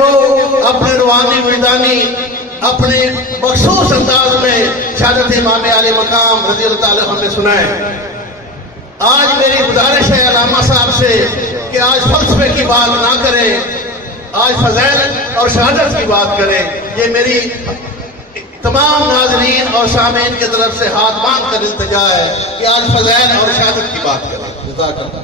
وہ اپنے روحانی وجدانی اپنے مخصوص انداز میں شہادت امام عالی مقام رضی اللہ تعالیٰ عنہ نے سنائے۔ آج میری گزارش ہے علامہ صاحب سے کہ آج فلسفے کی بات نہ کریں، آج فضائل اور شہادت کی بات کریں۔ یہ میری تمام ناظرین اور سامعین کی طرف سے ہاتھ باندھ کر التجا ہے کہ آج فضائل اور شہادت کی بات کریں۔ جزاک اللہ۔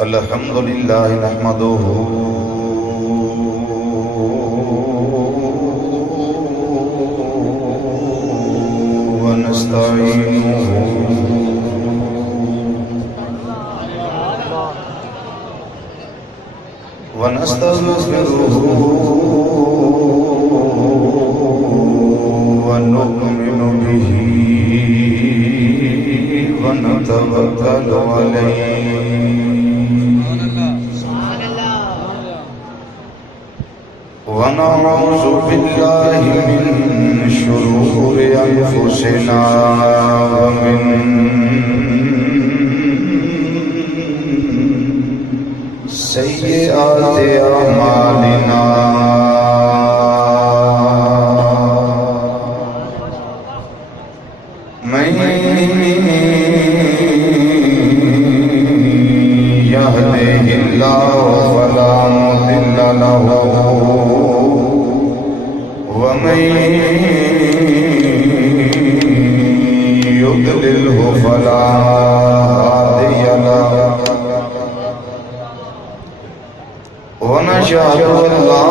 الحمد لله نحمده ونستعينه ونستغفره ونؤمن به ونتوكل عليه ونعوذ بالله من شرور أنفسنا ومن سيئات أعمالنا من يهده الله فلا مضل له ومن يضلله فلا هادي له ونشهد أن لا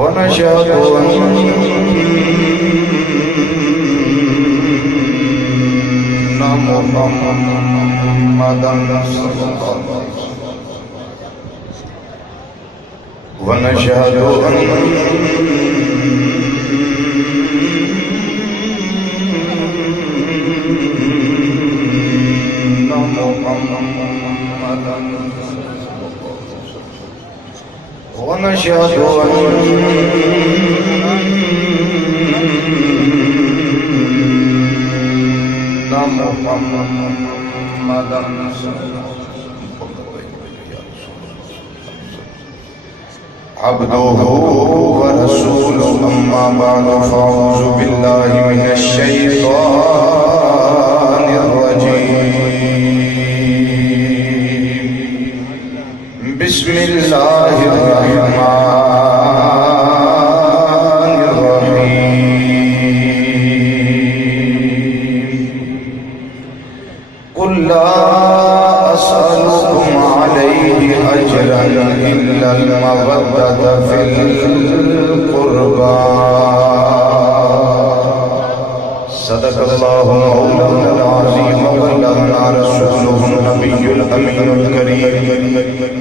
ونشهد أن محمدًا ونشهد أن ونشهد أن محمدًا عبده ورسوله أما بعد فأعوذ بالله من الشيطان الرجيم بسم الله الرحمن الرحيم قل لا أسألكم عليه أجرا إلا المودة في القربى صدق الله مولانا العظيم وبلغنا رسوله النبي الأمين الكريم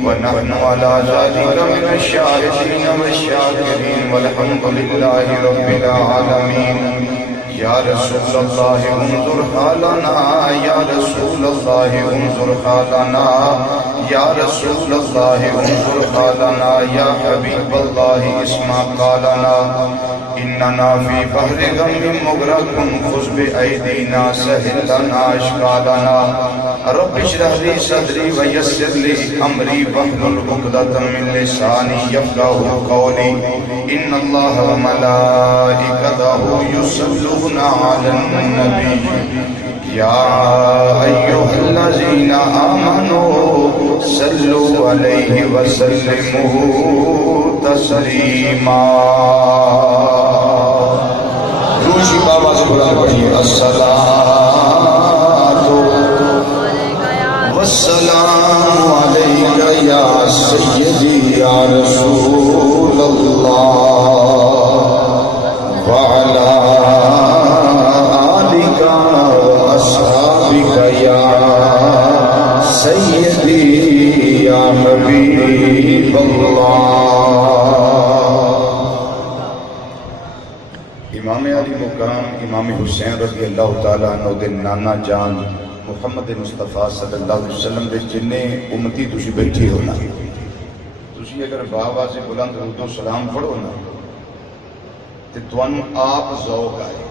ونحن على ذلك من الشاهدين والشاكرين والحمد لله رب العالمين. یا رسول اللہ انظر حالنا یا رسول اللہ انظر حالنا یا رسول اللہ انظر حالنا یا حبیب اللہ اسمع قالنا اننا فی بحر غم مغرق خذ بأیدینا سہل لنا اشکالنا رب اشرح لی صدری ویسر لی امری واحلل عقدۃ من لسانی یفقهوا قولی ان اللہ وملائکتہ یصلون علی النبی یا ایھا الذین آمنوا صلوا علیہ وسلموا تسلیما روشی بابا سے بلند پڑھیے الصلاۃ والسلام علیک یا سیدی یا رسول اللہ وعلی آلک واصحابک یا سیدی یا حبیب اللہ۔ امام علی مقام امام حسین رضی اللہ تعالیٰ عنہ دے نانا جان محمد مصطفیٰ صلی اللہ علیہ وسلم دے جنہیں امتی تسی بیٹھی ہونا تسی اگر بابا سے بلند درود و سلام پڑھو نا تو تانوں آپ ذوق آئے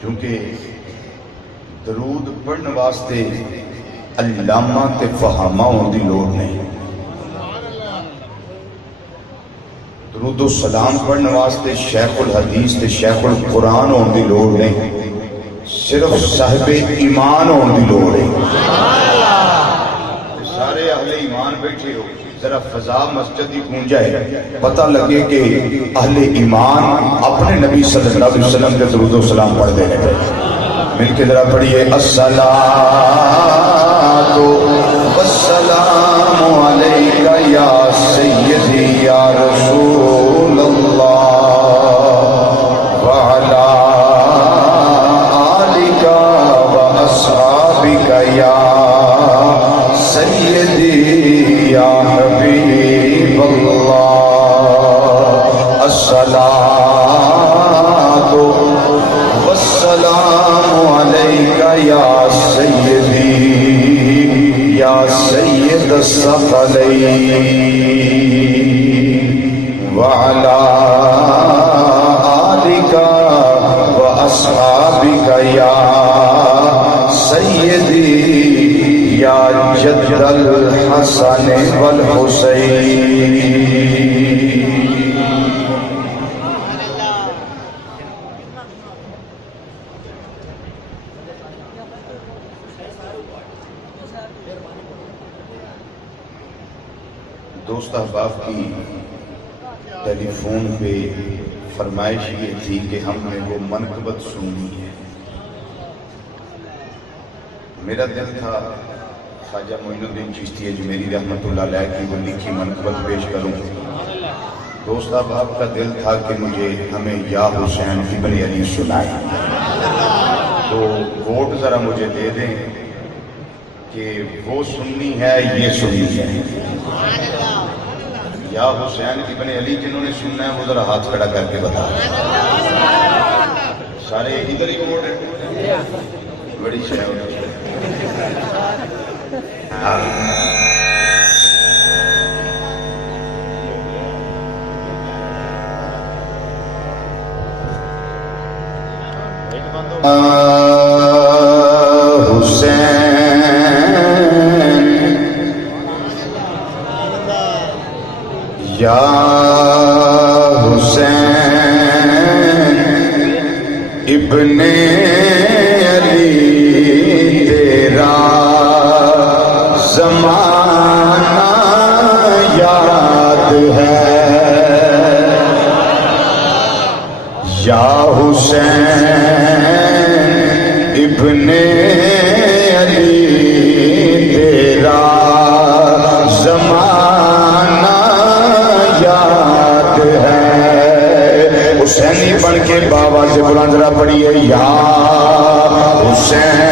کیونکہ درود پڑھنے واسطے علامہ تے فہامہ ہون دی لوڑ نہیں، درود و سلام پڑھنے واسطے شیخ الحدیث تے شیخ القرآن ہون دی لوڑ نہیں، صرف صاحب ایمان ہون دی لوڑ ہے۔ سارے اہل ایمان بیٹھے ہو، ذرا فضا مسجد ہی گونجائے پتہ لگے کہ اہل ایمان اپنے نبی صلی اللہ علیہ وسلم کے درود و سلام پڑھ دے رہے ہیں۔ مل کے ذرا پڑھیے الصلاۃ والسلام علیک یا سیدی یا رسول اللہ وعلی آلک واصحابک یا سیدی یا حبیب اللہ۔ الصلاۃ والسلام علیک یا سیدی یا سید الثقلین وعلی آلک واصحابک یا سیدی یا جد الحسن والحسین۔ دوست احباب کی ٹیلی فون پہ فرمائش یہ تھی کہ ہم نے وہ منقبت سننی ہے۔ میرا دل تھا خواجہ معین الدین چشتی اجمیری رحمۃ اللہ علیہ کی وہ لکھی منقبت پیش کروں۔ دوست احباب کا دل تھا کہ مجھے ہمیں یا حسین ابن علی سنائے، تو ووٹ ذرا مجھے دے دیں کہ وہ سننی ہے یہ سننی ہے۔ یا حسین ابن علی جنہوں نے سننا ہے وہ ذرا ہاتھ کھڑا کر کے بتا۔ سارے ادھر ہی ووٹ ہے، بڑی شے یا حسین ابن علی تیرا زمانہ یاد ہے، یا حسین ابن علی تیرا زمانہ یاد ہے۔ حسینی بن کے بابا سے بلند ذرا پڑھیے یا حسین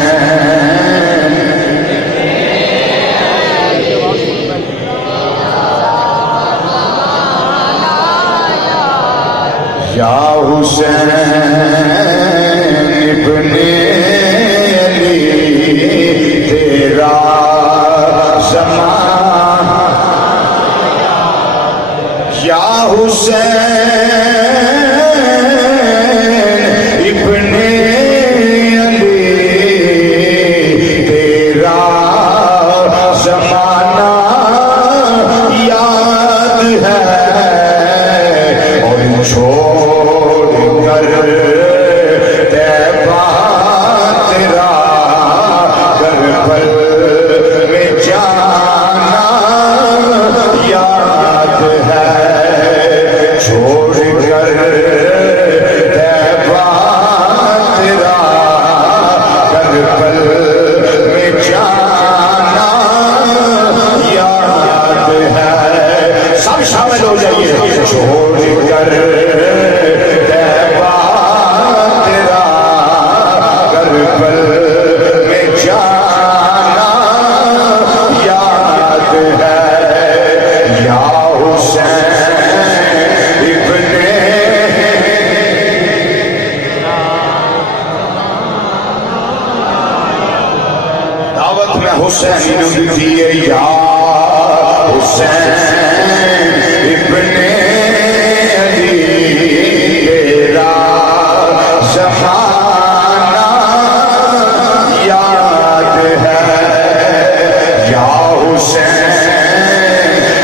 یا حسین ابن علی تیرا زمان یا حسین ابن علی تیرا زمانہ یاد ہے اور چھوڑ کر طیبہ تیرا کربل میں جانا یاد ہے چھوڑ کر طیبہ تیرا کربل میں جانا یاد ہے سب شامل ہو جائیے چھوڑ کر طیبہ تیرا کربل میں جانا یاد ہے یا حسین ابن دعوت میں حسین دیے یا حسین ابن علی تیرا زمانہ یاد ہے یا حسین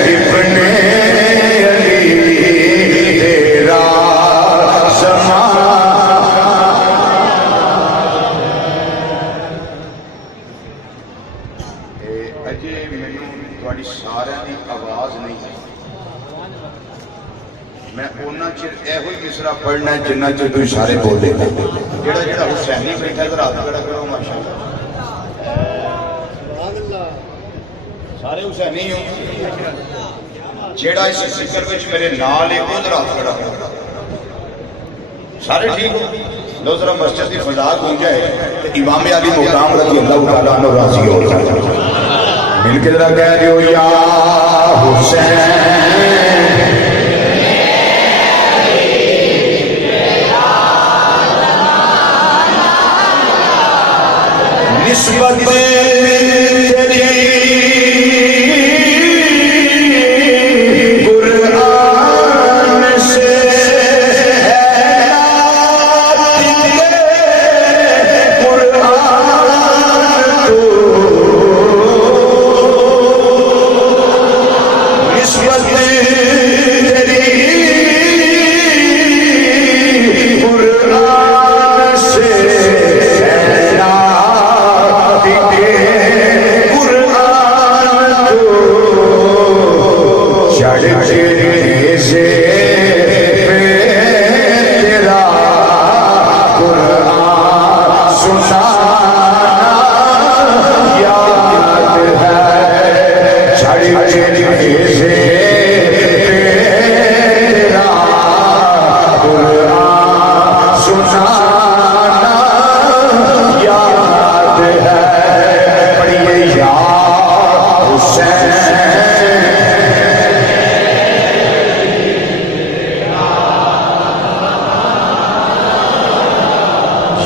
ابن علی تیرا زمانہ اجے مینوں تہاڈی سارے دی آواز نہیں میں اونا چر ایہو مصرع پڑھنا ہے جنہ چر تسی سارے بولے جڑا جڑا حسینی بیٹھا ذرا ہاتھ کھڑا کرو ماشاءاللہ سارے حسینی ہوں جڑا اس ذکر وچ میرے نال ہے وہ ذرا ہاتھ کھڑا کرو سارے ٹھیک ہو لو ذرا مسجد کی فضا گونجائے تو امام علی مقام رضی اللہ تعالیٰ عنہ راضی ہو جائے مل کے ذرا کہہ دیو یا حسین نسبت تیری قرآن سے ہے قرآن تو نسبت تیری قرآن سے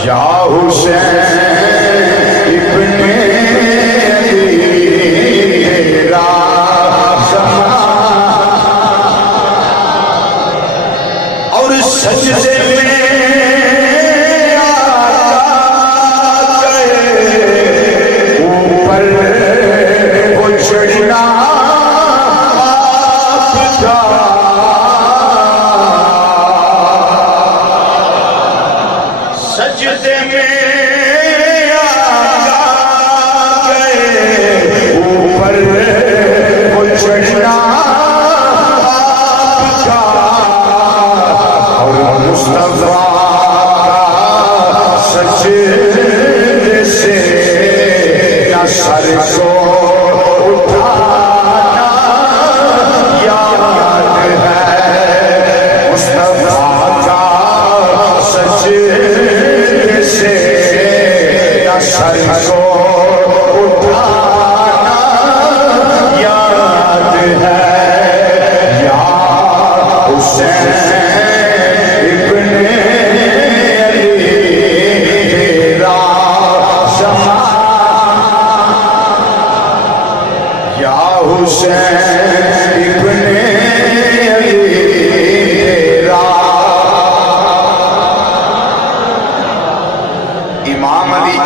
یا حسین ابن علی تیرا زمانہ اور سجدے میں آقا کے اوپر کو چڑھنا آپ کا سجدے میں آقا کے اوپر کو چڑھنا آپ کا اور مصطفیٰ کا سجدے سے نہ سر کو اٹھانا یاد ہے مصطفیٰ کا سجدے سے نہ سر کو اٹھانا یاد ہے یا حسین ابن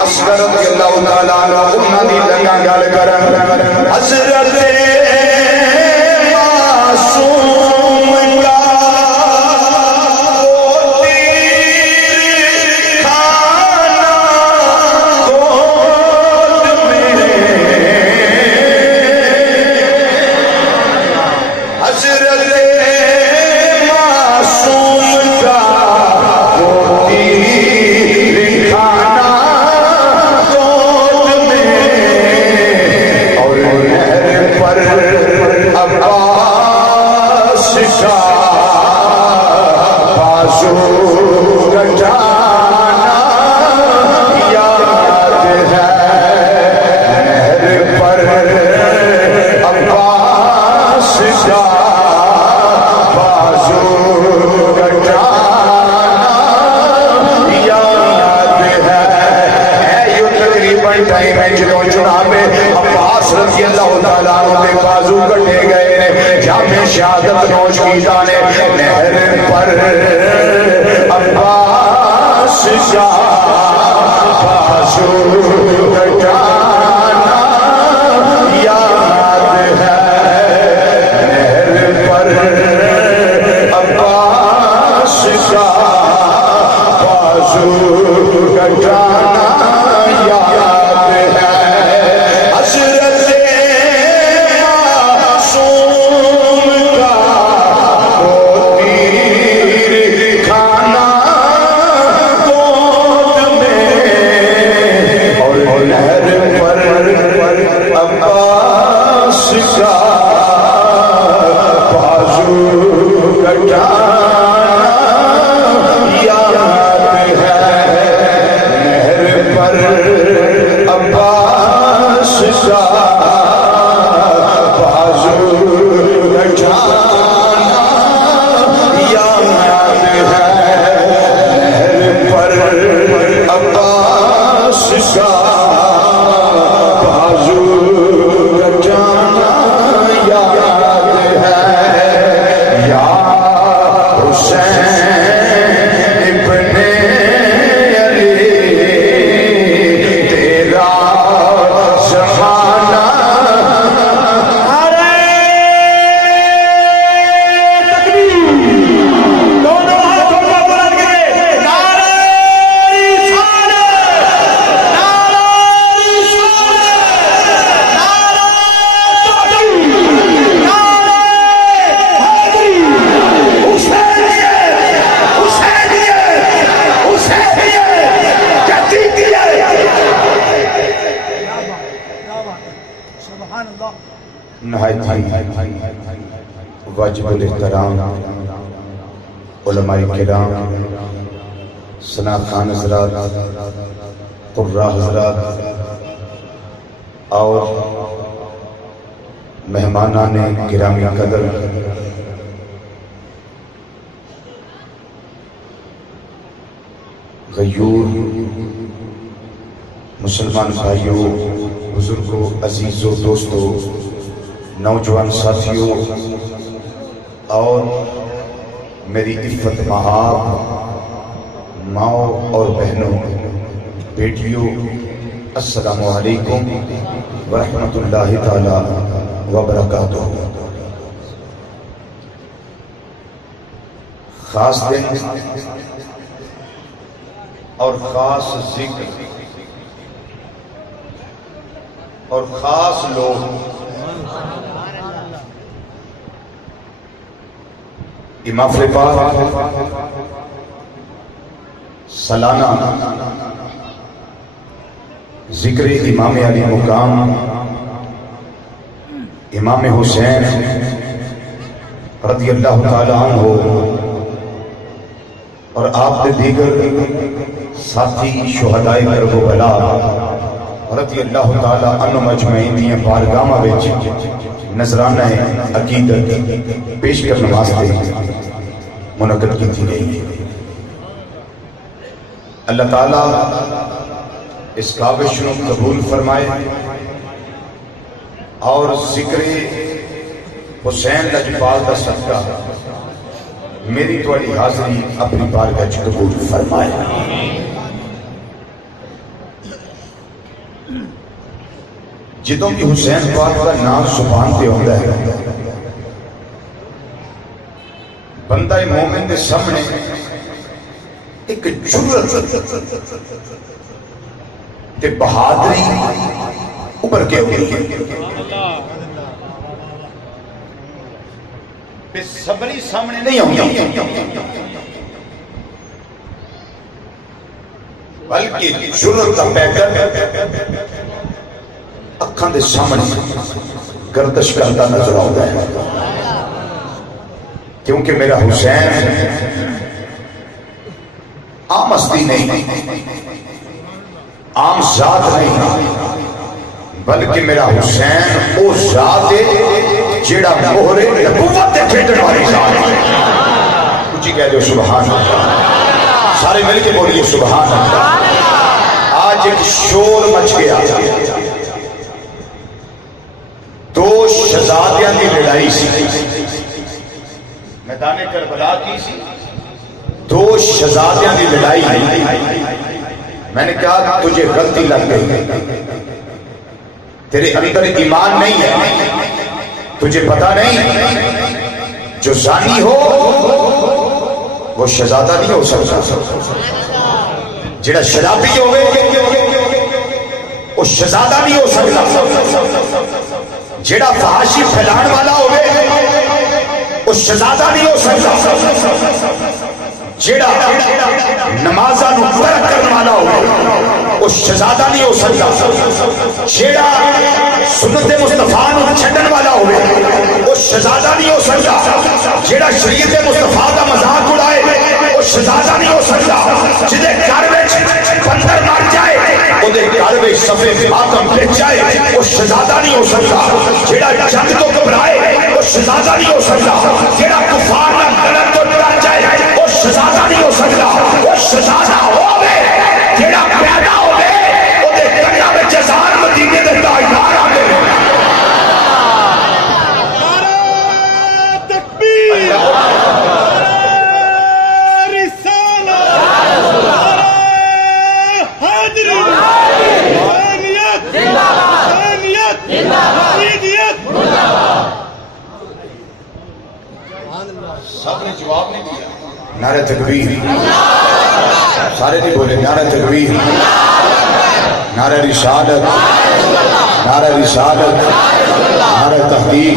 اسکر رضی اللہ تعالیٰ عنہ انہاں دی لگا گل کرن حضرت معصوم کا شہادت نوش کی جانے نہر پر عباس شاہ بازو کٹانا یاد ہے نہر پر عباس شاہ بازو کٹانا یاد ہے حضرت واجب الاحترام علماء کرام ثناء خان حضرات قراء حضرات اور مہمانان گرامی قدر غیور مسلمان بھائیوں بزرگوں عزیزوں دوستوں نوجوان ساتھیوں اور میری عفت مآب ماؤں اور بہنوں بیٹیوں السلام علیکم ورحمۃ اللہ تعالی وبرکاتہ۔ خاص دن اور خاص ذکر اور خاص لوگ امام پاک سالانہ ذکر امام علی مقام امام حسین رضی اللہ تعالیٰ عنہ اور آپ کے دیگر ساتھی شہدائے کربلا رضی اللہ تعالیٰ عنہ مجمعین دیئے بارگاہ وچ نذرانہ عقیدت پیش کرنے واسطے منعقد کی تھی گئی۔ اللہ تعالیٰ اس کاوش کو قبول فرمائے اور ذکر حسین لجپال دا صدقہ میری تواڈی حاضری اپنی بارگاہ وچ قبول فرمائے۔ جدوں بھی حسین پاک کا نام زبان پہ ہوتا ہے بندہ مومن کے سامنے ایک جرت تے بہادری ابھر کے ہوئی ہے بے صبری سامنے نہیں ہوگی بلکہ جرت کا پیکر اکھاں دے سامنے گردش کرتا نظر آتا ہے کیونکہ میرا حسین عام ہستی نہیں عام ذات نہیں بلکہ میرا حسین وہ ذات ہے جیڑا مہر نبوت تے کھیڈن والی ذات ہے کچھ کہہ دو سبحان اللہ سارے مل کے بولیے سبحان اللہ آج ایک شور مچ گیا دو شہزادیاں کی لڑائی سی میدان کربلا کی سی دو شہزادیاں کی لڑائی میں نے کہا تجھے غلطی لگ گئی تیرے اندر ایمان نہیں ہے تجھے پتا نہیں جو زانی ہو وہ شہزادہ نہیں ہو سکتا جڑا شرابی ہوئے وہ شہزادہ نہیں ہو سکتا جڑا فحاشی پھیلان والا ہوئے وہ شہزادہ نہیں ہو سکتا جڑا نمازاں نو ترک کرنے والا ہوئے وہ شہزادہ نہیں ہو سکتا جڑا سنت مصطفیٰ نو چھڈن والا ہوئے وہ شہزادہ نہیں ہو سکتا جڑا شریعت مصطفیٰ دا مذاق اڑائے وہ شہزادہ نہیں ہو سکتا جدے گھر وچ بندر مر جائے وہ دے گھر وچ صفے ماتم بچ جائے وہ شہزادہ نہیں ہو سکتا جڑا جنگ تو گھبرائے وہ شہزادہ نہیں ہو سکتا جڑا کفار نال لڑن تو ڈر جائے وہ شہزادہ نہیں ہو سکتا وہ شہزادہ ہوے جڑا پیدا ہوے او دے کناں وچ ہزار مدینے دے تاجدار آندے نعرہ تکبیر سب نے جواب نہیں دیا نعرہ تکبیر سارے نہیں بولے نعرہ تکبیر نعرہ رسالت نعرہ رسالت نعرہ تحقیق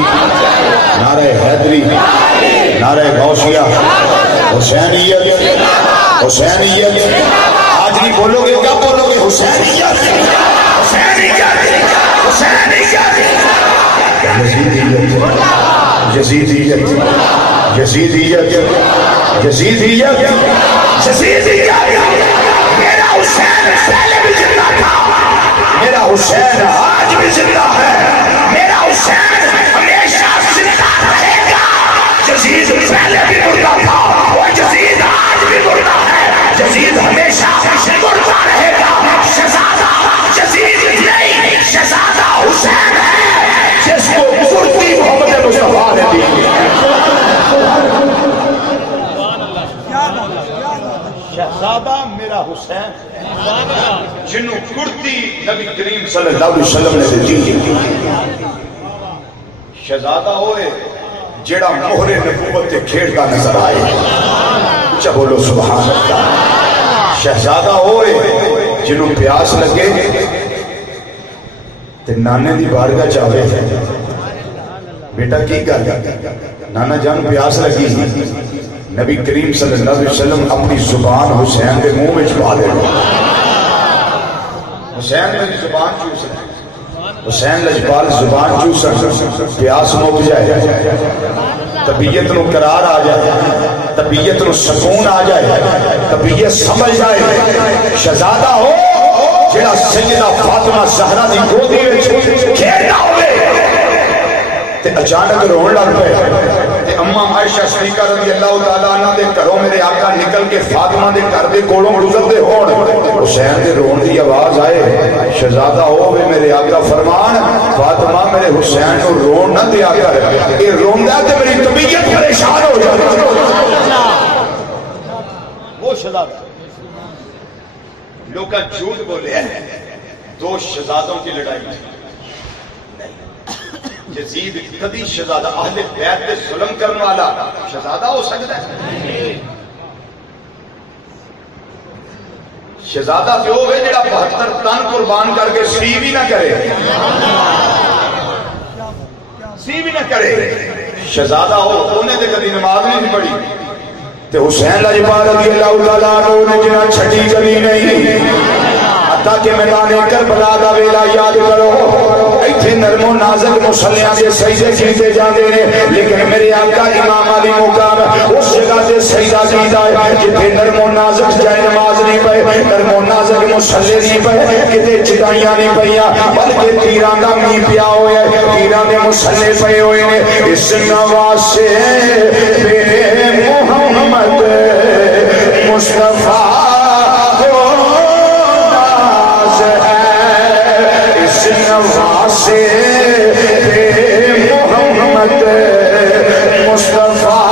نعرہ حیدری نعرہ غوثیہ حسینیت حسینیت آج نہیں بولو گے کیا بولو گے حسینیت حسینیت حسینیت یزیدیت یزیدیت یزیدیت یزیدیت میرا حسین پہلے بھی زندہ تھا میرا حسین آج بھی زندہ ہے میرا حسین ہمیشہ زندہ رہے گا یزید پہلے بھی مردہ تھا اور یزید آج بھی مردہ ہے یزید ہمیشہ مردہ رہے گا شہزادہ یزید نہیں شہزادہ حسین ہے جس کو مردی محمد مصطفیٰ نے دی شہزادہ میرا حسین جنہوں کرتی نبی کریم صلی اللہ علیہ وسلم نے دی شہزادہ ہوئے جیڑا مہر نبوت تے کھیڑتا نظر آئے اچھا بولو سبحان اللہ شہزادہ ہوئے جنہوں پیاس لگے تے نانے دی بارگاہ چاہے بیٹا کی کر نانا جان پیاس لگی نبی کریم صلی اللہ علیہ وسلم اپنی زبان حسین کے منہ میں چھپا دے حسین میری زبان چوس حسین لجپال زبان چوس پیاس مک جائے طبیعت نو قرار آ جائے طبیعت نو سکون آ جائے طبیعت سمجھ جائے شہزادہ ہو جڑا سیدہ فاطمہ زہرا دی گودی وچ کھیلدا ہوئے تے اچانک رون لگ پے تے اماں عائشہ صدیقہ رضی اللہ تعالی عنہ دے گھروں میرے آقا نکل کے فاطمہ دے گھر دے کولوں گزردے ہون حسین دے رون دی آواز آئے شہزادہ ہوے میرے آقا فرمان فاطمہ میرے حسین نو رون نہ دیا کر اے روندا تے میری طبیعت پریشان ہو جاتی وہ شہزادہ لوگ جھوٹ بولے ہیں دو شہزادوں کی لڑائی یزید کدی شہزادہ اہل بیت پہ ظلم کرنے والا شہزادہ ہو سکتا ہے؟ شہزادہ جو ہوئے جڑا 72 تن قربان کر کے سی بھی نہ کرے، سی بھی نہ کرے، شہزادہ ہو انہیں تے کبھی نماز نہیں پڑھی تے حسین لاجپال رضی اللہ تعالیٰ عنہ نے جنہاں چھٹی کبھی نہیں حتیٰ کہ میدان کربلا دا ویلا یاد کرو ایتھے نرم و نازک مسلیاں دے سجدے کیتے جاندے نے، لیکن میرے آقا امام علی مقام اس جگہ تے سجدہ کیتا ہے جتھے نرم و نازک جائے نماز نہیں پئے، نرم و نازک مسلے نہیں پئے، کتے چٹائیاں نہیں پئیاں، بلکہ تیراں دا میںہ پیا ہوئے، تیراں دے مسلے پئے ہوئے نے۔ اس نواسے بے محمد مصطفیٰ سے محمد مصطفیٰ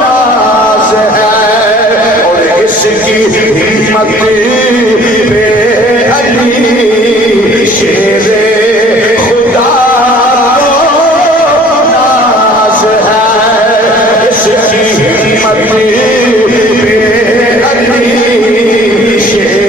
ناز ہے، اور اس کی ہمت بے علی شیر خدا ناز ہے، اس کی ہمت بے علی شیر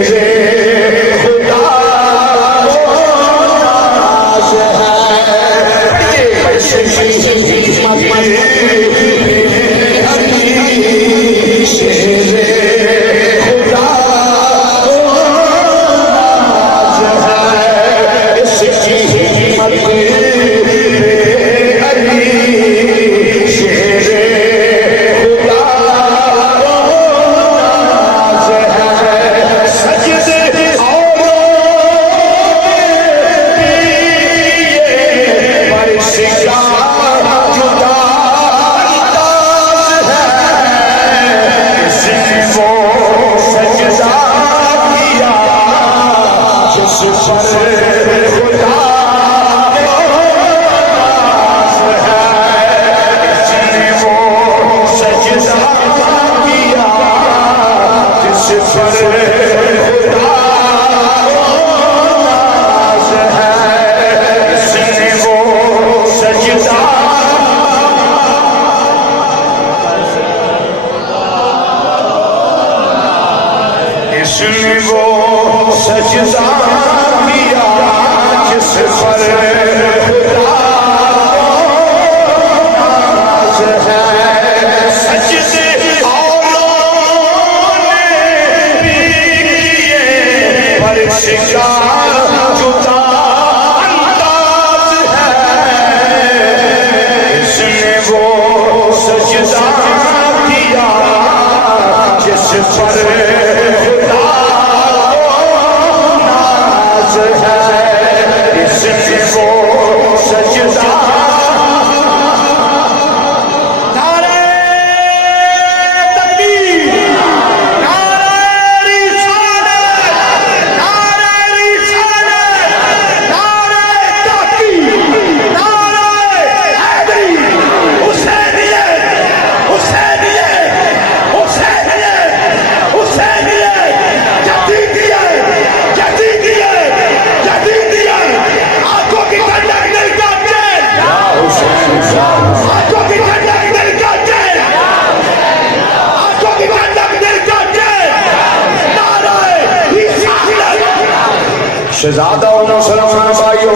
شہزادہ و مسلمان بھائیو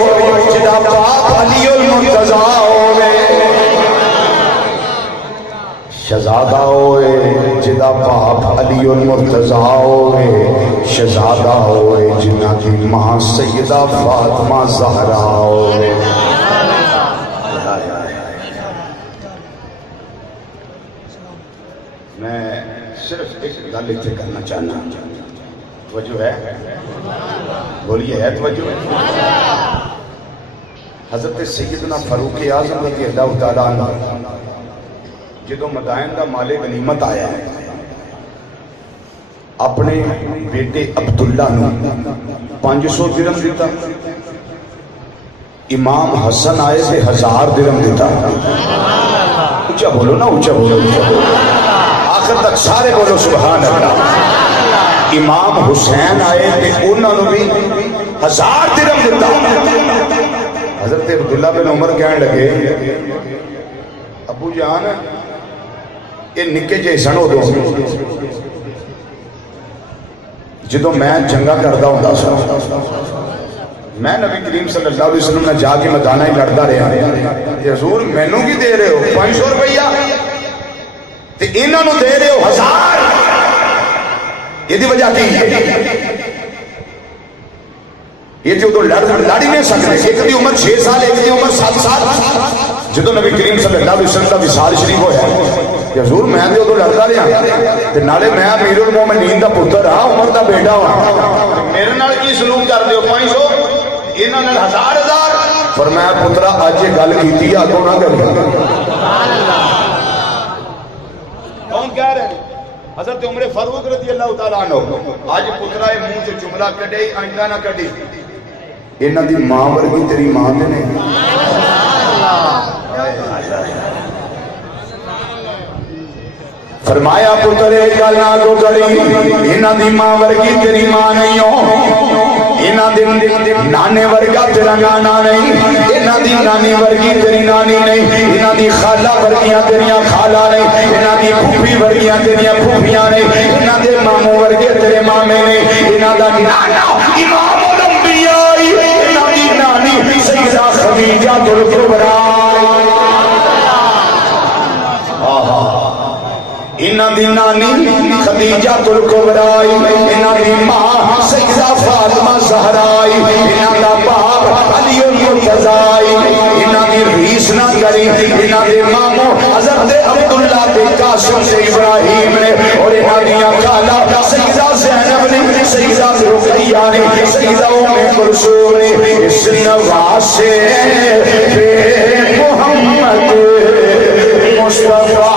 جدا پاک علی المرتضی ہوئے، شہزادہ ہوئے جدا پاک علی المرتضی ہوئے، شہزادہ ہوئے جنہ کی ماں سیدہ فاطمہ زہرا ہوئے۔ میں صرف ایک گل اتنے کرنا چاہنا، توجہ ہے؟ بولیے ہے توجہ؟ حضرت سیدنا فاروق اعظم رضی اللہ تعالیٰ عنہ جدو مدائن کا مال غنیمت آیا ہے اپنے بیٹے عبداللہ نے 500 درہم دیتا، امام حسن آئے سے 1000 درہم دیتا۔ اونچا بولو نا، اونچا بولو، آخر تک سارے بولو سبحان اللہ۔ امام حسین آئے تے انہوں نے بھی 1000 درہم دیتا، حضرت عبداللہ بن عمر کہنے لگے ابو جان یہ نکے جے سن ادو جدو میں جنگا کرتا ہوں میں نبی کریم صلی اللہ علیہ وسلم نے جا کے میدانہ ہی لڑتا رہا حضور مینوں کی دے رہے ہو 500 روپیہ تے انہاں نوں دے رہے ہو 1000 یہ دی وجہ کی یہ جو لڑ ہی نہیں سکتے ایک دی عمر 6 سال ایک دی عمر 7 سال جدو نبی کریم صلی اللہ علیہ وسلم کا وصال شریف ہویا کہ حضور میں تے ادو لڑتا رہا تے نالے میں امیر المومنین دا پتر ہاں عمر دا بیٹا ہاں میرے نال کی سلوک کر دیو 500 انہاں نال 1000 فرمایا پترا اج یہ گل کیتی ہے اگوں نہ کری سبحان اللہ کون کہہ رہے ہیں حضرت عمر فاروق رضی اللہ تعالیٰ عنہ آج پترا منہ سے جملہ کڈے آئندہ نہ کڈی انہاں دی ماں ورگی تیری ماں تے نہیں فرمایا پترے گل نہ کو کری انہاں دی ماں ورگی تیری ماں نہیں ہو انہاں دی نانے ورگا تیرا نانا نہیں انہاں دی نانی ورگی تیری نانی نہیں انہاں دی خالہ ورگیاں تیریاں خالہ نہیں انہاں دی پھوپھی ورگیاں تیریاں پھوپھیاں نہیں انہاں دے ماموں ورگے تیرے مامے نہیں انہاں دا نانا امام الانبیاء انہاں دی نانی سیدہ خدیجہ الکبریٰ انہاں دی نانی خدیجہ الکبریٰ انہاں دی ماں سیدہ فاطمہ زہرا انہاں دا باپ علی المرتضی انہاں دی ریس نہ کری انہاں دے ماموں حضرت عبداللہ دے قاسم سے ابراہیم نے اور انہاں دی خالہ سیدہ زینب نے سیدہ رقیہ نے سیدہ ام کلثوم نے اس نواسے پہ محمد مصطفیٰ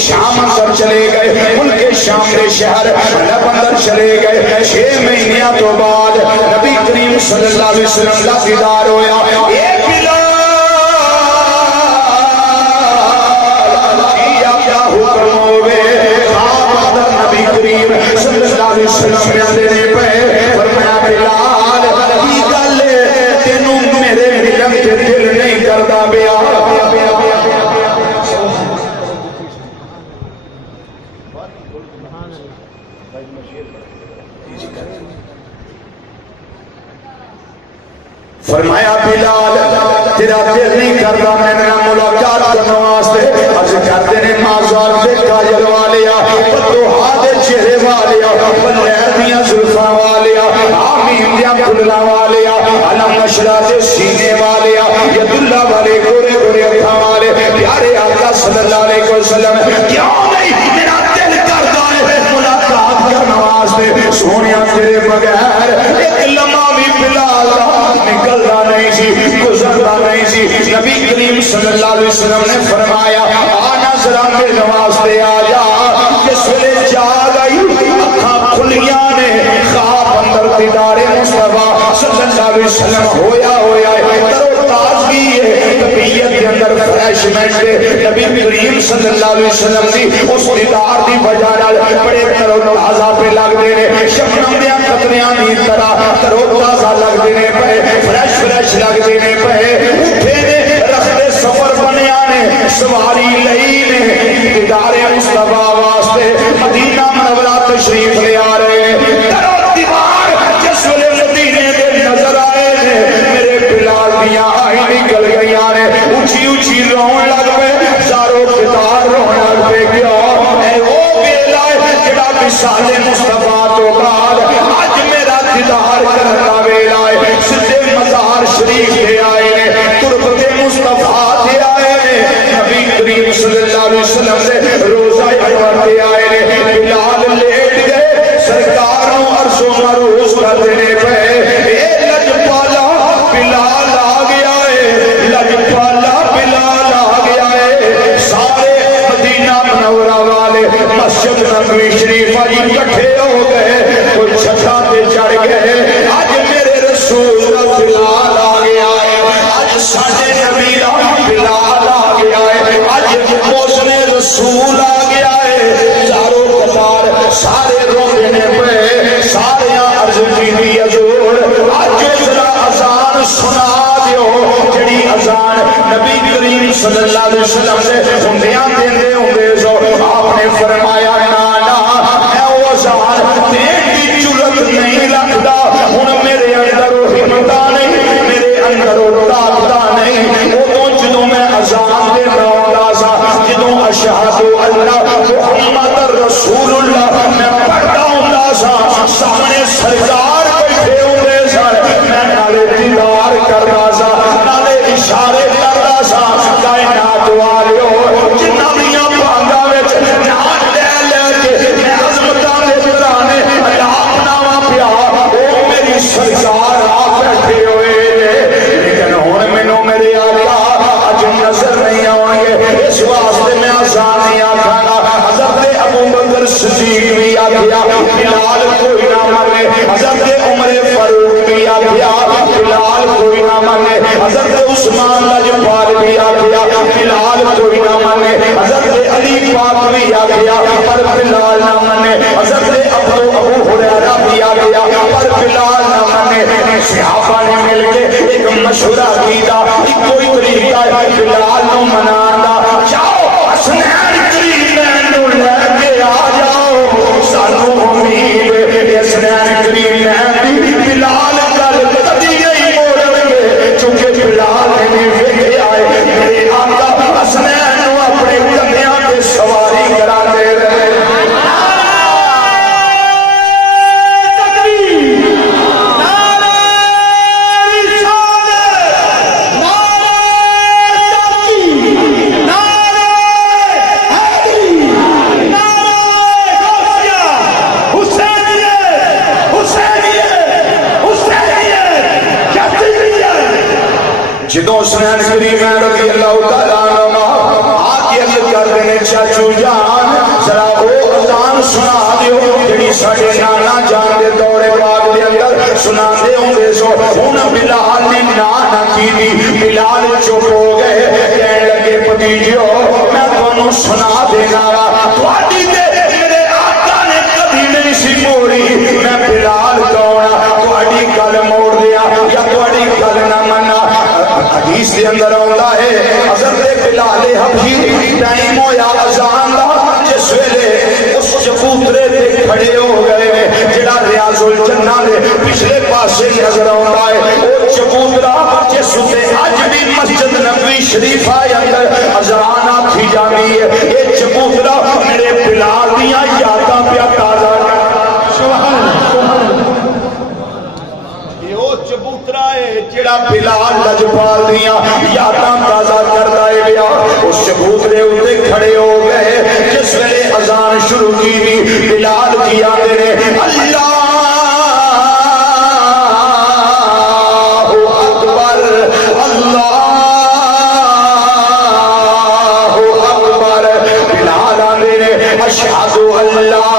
شام اندر چلے گئے ملک شام کے شہر حلب اندر چلے گئے 6 مہینیاں تو بعد نبی کریم صلی اللہ علیہ وسلم کا دیدار ہویا اے بلال کیا حکم ہوئے خواب اندر نبی کریم صلی اللہ علیہ وسلم نے دینے پہ فرمایا بلال کی گل تینوں میرے ملن کے دل نہیں کرتا بیا فرمایا بلال تیرا دل نہیں کرتا میں نے ملاقات کرنے واسطے عرض کرتے نے مازار دے کاجل والیا پتوہا دے چہرے والیا بنیر دیاں زلفاں والیا آمین دیاں کھلنا والیا علم نشرہ دے سینے والیا ید اللہ والے گورے گورے اکھا والے پیارے آقا صلی اللہ علیہ وسلم کیوں نہیں میرا دل کرتا ہے ملاقات کرنے واسطے سونیا تیرے بغیر ایک لمحہ بھی بلال نکلنا نہیں سی گزرنا نہیں سی نبی کریم صلی اللہ علیہ وسلم نے فرمایا آنا ذرا میرے واسطے آ جا جس ویلے جاگ نے خواب اندر دیدار مصطفیٰ صلی اللہ علیہ وسلم ہویا ہے ترو تازگی ہے طبیعت کے اندر فریشمنٹ ہے نبی کریم صلی اللہ علیہ وسلم دی اس دیدار دی وجہ نال بڑے ترو تازہ پہ لگ دے نے شبنم دیاں قطریاں دی طرح ترو تازہ لگ دے نے پہ فریش لگ دے نے پہ اٹھے نے رخت سفر بنیا نے سواری لئی نے دیدار مصطفیٰ واسطے مدینہ منورہ تشریف لے آ رہے ہیں ترو دیوار جس ویلے مدینے دے نظر آئے نے میرے بلال دیاں آئی نکل گئی نے اونچی اونچی رون لگ پہ چاروں کتار رون لگ پہ کیا اے وہ ویلا جڑا وصال مصطفیٰ تو بعد اج میرا دیدار کرنا ویلا ہے سدھے مزار شریف لے آئے نے تربت مصطفیٰ دے آئے نے نبی کریم صلی اللہ علیہ وسلم سے روزہ انور دے آئے نے بلال لیٹ گئے سرکار نو عرش و مروز کر دینے پہ اے لجپالا بلال آ گیا ہے لجپالا بلال آ گیا ہے سارے مدینہ منورہ والے مسجد نبوی شریف آج اکٹھے ہو گئے کوئی چھتا پہ چڑھ گئے آج میرے رسول کا بلال آ گیا ہے آج ساڑھے نبی کا بلال آ گیا ہے آج موسم رسول آ گیا ہے چاروں قطار سارے رونے پہ سارے عرض کی دی حضور آج ذرا اذان سنا دیو جڑی اذان نبی کریم صلی اللہ علیہ وسلم سے ہندیاں دیندے ہوندے سو آپ نے فرمایا نانا میں وہ اذان دین کی جرت نہیں رکھدا ہن میرے اندر ہمتا نہیں میرے اندر طاقت نہیں وہ جدوں میں اذان دے رہا سا جدوں اشہد اللہ محمد رسول اللہ میں پڑھتا ہوندا سا سامنے سرکار بیٹھے ہوندے سن میں نالے دیدار کردا سا نالے اشارے کردا سا کائنات والیو جنہاں دیاں بھانگاں وچ نام لے کے میں عظمتاں دے ترانے اللہ اپناواں پیا او میری سرکار آ بیٹھے ہوئے لیکن ہن مینوں میرے آقا اج نظر نہیں آؤں گے اس واسطے میں آسان نہیں آکھاں گا حضرت ابو بکر صدیق بھی آکھیا بلال کوئی نہ مانے حضرت عمر فاروق بھی آکھیا بلال کوئی نہ مانے حضرت عثمان لاجپال بھی آکھیا بلال کوئی نہ مانے حضرت علی پاک بھی آکھیا پر بلال نہ مانے حضرت ابو ہریرہ بھی آکھیا پر بلال نہ مانے صحابہ نے مل کے ایک مشورہ کیتا کوئی طریقہ ہے بلال نو منان دا جاؤ حسنین کریمین نو لے کے آ جاؤ سانو امید حسنین کریمین دی بلال گل کدی نہیں موڑن گے چونکہ بلال نے ویکھے آئے میرے آقا حسنین نو اپنے کندھیاں تے سواری کراندے رہے جدوں حسنین کریمین رضی اللہ تعالیٰ عنہ آگے عرض کر دینے چاچو جان ذرا وہ اذان سنا دیو جڑی ساڑے نانا جان دے دور پاک دے اندر سنا دے ہوں دے سو ہن بلال نے نانا کی دی بلال چپ ہو گئے کہنے لگے پتیجیو میں تمہیں سنا دینا تھوڑی دے میرے آقا نے کبھی نہیں سی موڑی میں بلال دوڑا تھوڑی گل موڑ دیا یا تھوڑی گل نہ منا حدیث دے اندر آتا ہے حضرت بلال حبشی ٹائم ہویا اذان دا جس ویلے اس چبوترے دے کھڑے ہو گئے جڑا ریاض الجنہ دے پچھلے پاسے نظر آتا ہے وہ چبوترا جس تے اج بھی مسجد نبوی شریف اندر اذان آکھی جاتی ہے یہ چبوترا میرے بلال دیاں یاداں پیا تازہ سبحان چبوترا ہے جڑا بلال لجپال دیاں یاداں تازہ کردا ہے بیا اس چبوترے اوتے کھڑے ہو گئے جس ویلے اذان شروع کی دی بلال کی آندے نے اللہ اکبر اللہ اکبر بلال آندے نے اشہد اللہ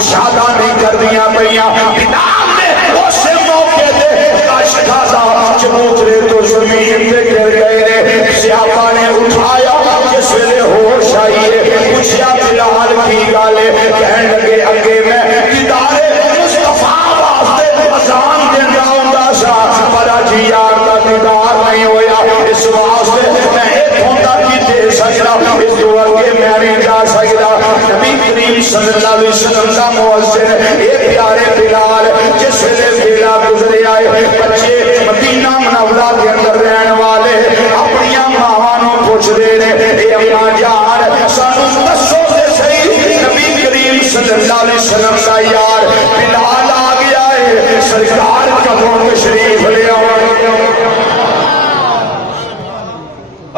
مشاہدہ نہیں کر دیا پہیاں کتاب نے اس موقع دے اشخاصا چموترے تو زمین پہ گر گئے نے صحابہ نے اٹھایا جس ویلے ہوش آئیے پوچھیا بلال کی گالے کہنے لگے اگے میں دیدار مصطفیٰ واسطے اذان دینا ہوندا سا پر اج یار دا دیدار نہیں ہویا اس واسطے میں ایک ہوندا کی دے سکدا اس تو اگے میں نہیں جا سکدا نبی کریم صلی اللہ علیہ وسلم دا مؤذن اے پیارے بلال جس ویلے بیڑا گزرے آئے بچے مدینہ منورہ کے اندر رہن والے اپنی ماواں نوں پوچھ دے نے اے اماں جان سانو دسو تے صحیح نبی کریم صلی اللہ علیہ وسلم دا یار بلال آ گیا ہے سرکار کبوں تشریف لے آؤ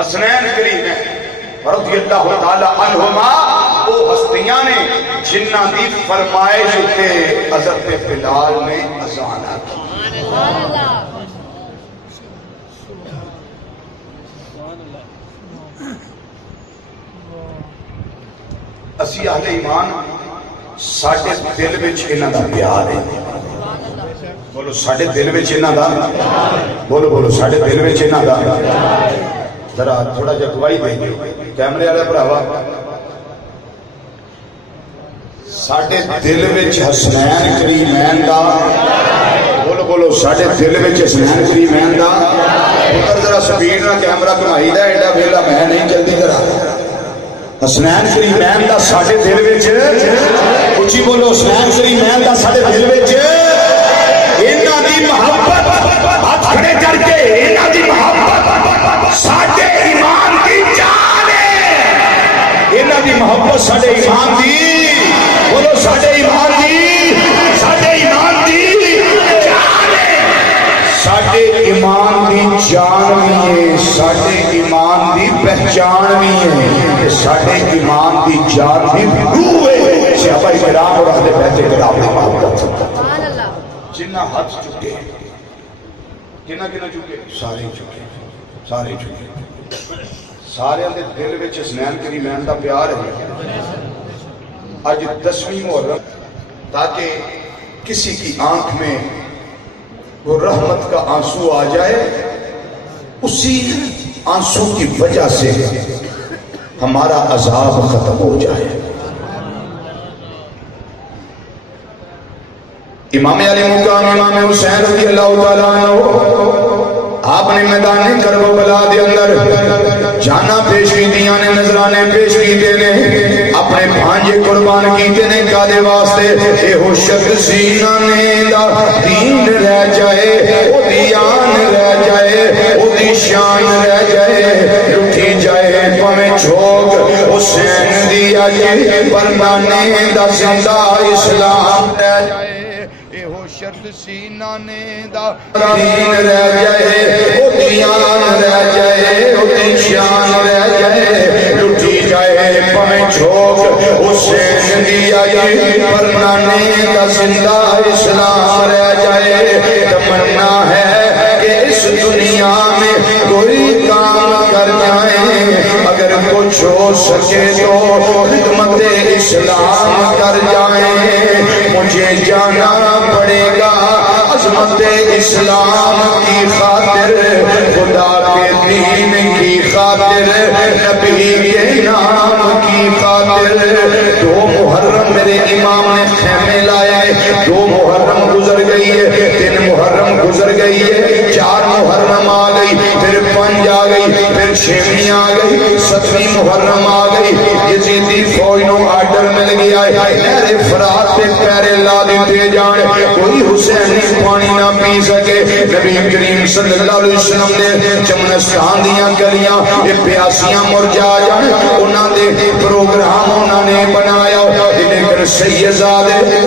حسنین کریم رضی اللہ تعالی عنہما وہ ہستیاں نے جنہ دی فرمائش تے حضرت بلال نے اذان کی سبحان اللہ اسی اہل ایمان ساڈے دل وچ انہاں دا پیار ہے بولو ساڈے دل وچ انہاں دا بولو بولو ساڈے دل وچ انہاں دا ذرا تھوڑا جہا گواہی دے دیو کیمرے والے بھراوا ساڈے دل وچ حسنین کریمین دا بولو بولو ساڈے دل وچ حسنین کریمین دا پتر ذرا سپیڈ نال کیمرہ گھمائی دا ایڈا ویلا میں نہیں جلدی ذرا حسنین کریمین دا ساڈے دل وچ اچھی بولو حسنین کریمین دا ساڈے دل وچ انہاں دی محبت ہاتھ کھڑے کر کے انہاں دی محبت ساڈے ایمان کی جان ہے انہاں دی محبت ساڈے ایمان دی بولو ساڈے ایمان دی ساڈے ایمان دی جان ہے ساڈے ایمان دی جان بھی ہے ساڈے ایمان دی پہچان بھی ہے ساڈے ایمان دی جان بھی روح ہے صحابہ کرام اور اہل بیت کرام نے محبت سبحان اللہ جنہ ہاتھ چکے کنہ کنہ چکے سارے چکے سارے اندر دل وچ حسنین کریمین دا پیار ہے آج 10ویں محرم تاکہ کسی کی آنکھ میں وہ رحمت کا آنسو آ جائے اسی آنسو کی وجہ سے ہمارا عذاب ختم ہو جائے امام علی مقام امام حسین رضی اللہ تعالیٰ عنہ آپ نے میدان کربلا دے اندر جانا پیش کی دیاں نے نظرانے پیش کی دینے اپنے بھانجے قربان کی دینے کا دے واسطے اے ہو شک سینہ نے دا دین رہ جائے او دیان رہ جائے او دی شان رہ جائے رکھی جائے پمیں چھوک حسین دیا جائے پرمانے دا زندہ اسلام رہ جائے شرط سینہ نے دا دین رہ جائے او دیان رہ جائے او دی شان رہ جائے لٹھی جائے پمیں چھوک حسین دیا جائے پرنانے کا زندہ اسلام رہ جائے تمنا ہے کہ اس دنیا میں کوئی کام کر جائیں اگر کچھ ہو سکے تو خدمت اسلام کر جائیں مجھے جانا پڑے گا عظمت اسلام کی خاطر خدا کے دین کی خاطر نبی کے نام کی خاطر 2 محرم میرے امام نے خیمے لایا ہے 2 محرم گزر گئی ہے 3 محرم گزر گئی ہے 4 محرم آ گئی پھر 5 آ گئی پھر 6 آ گئی 7 محرم آ گئی یزیدی فوج نو آرڈر مل گیا ہے نہر فرات پہ پیرے لا دیتے جان کوئی حسینی پانی نہ پی سکے نبی کریم صلی اللہ علیہ وسلم نے چمنستان دیاں گلیاں یہ پیاسیاں مرجا جان انہاں دے پروگرام انہاں نے بنایا لیکن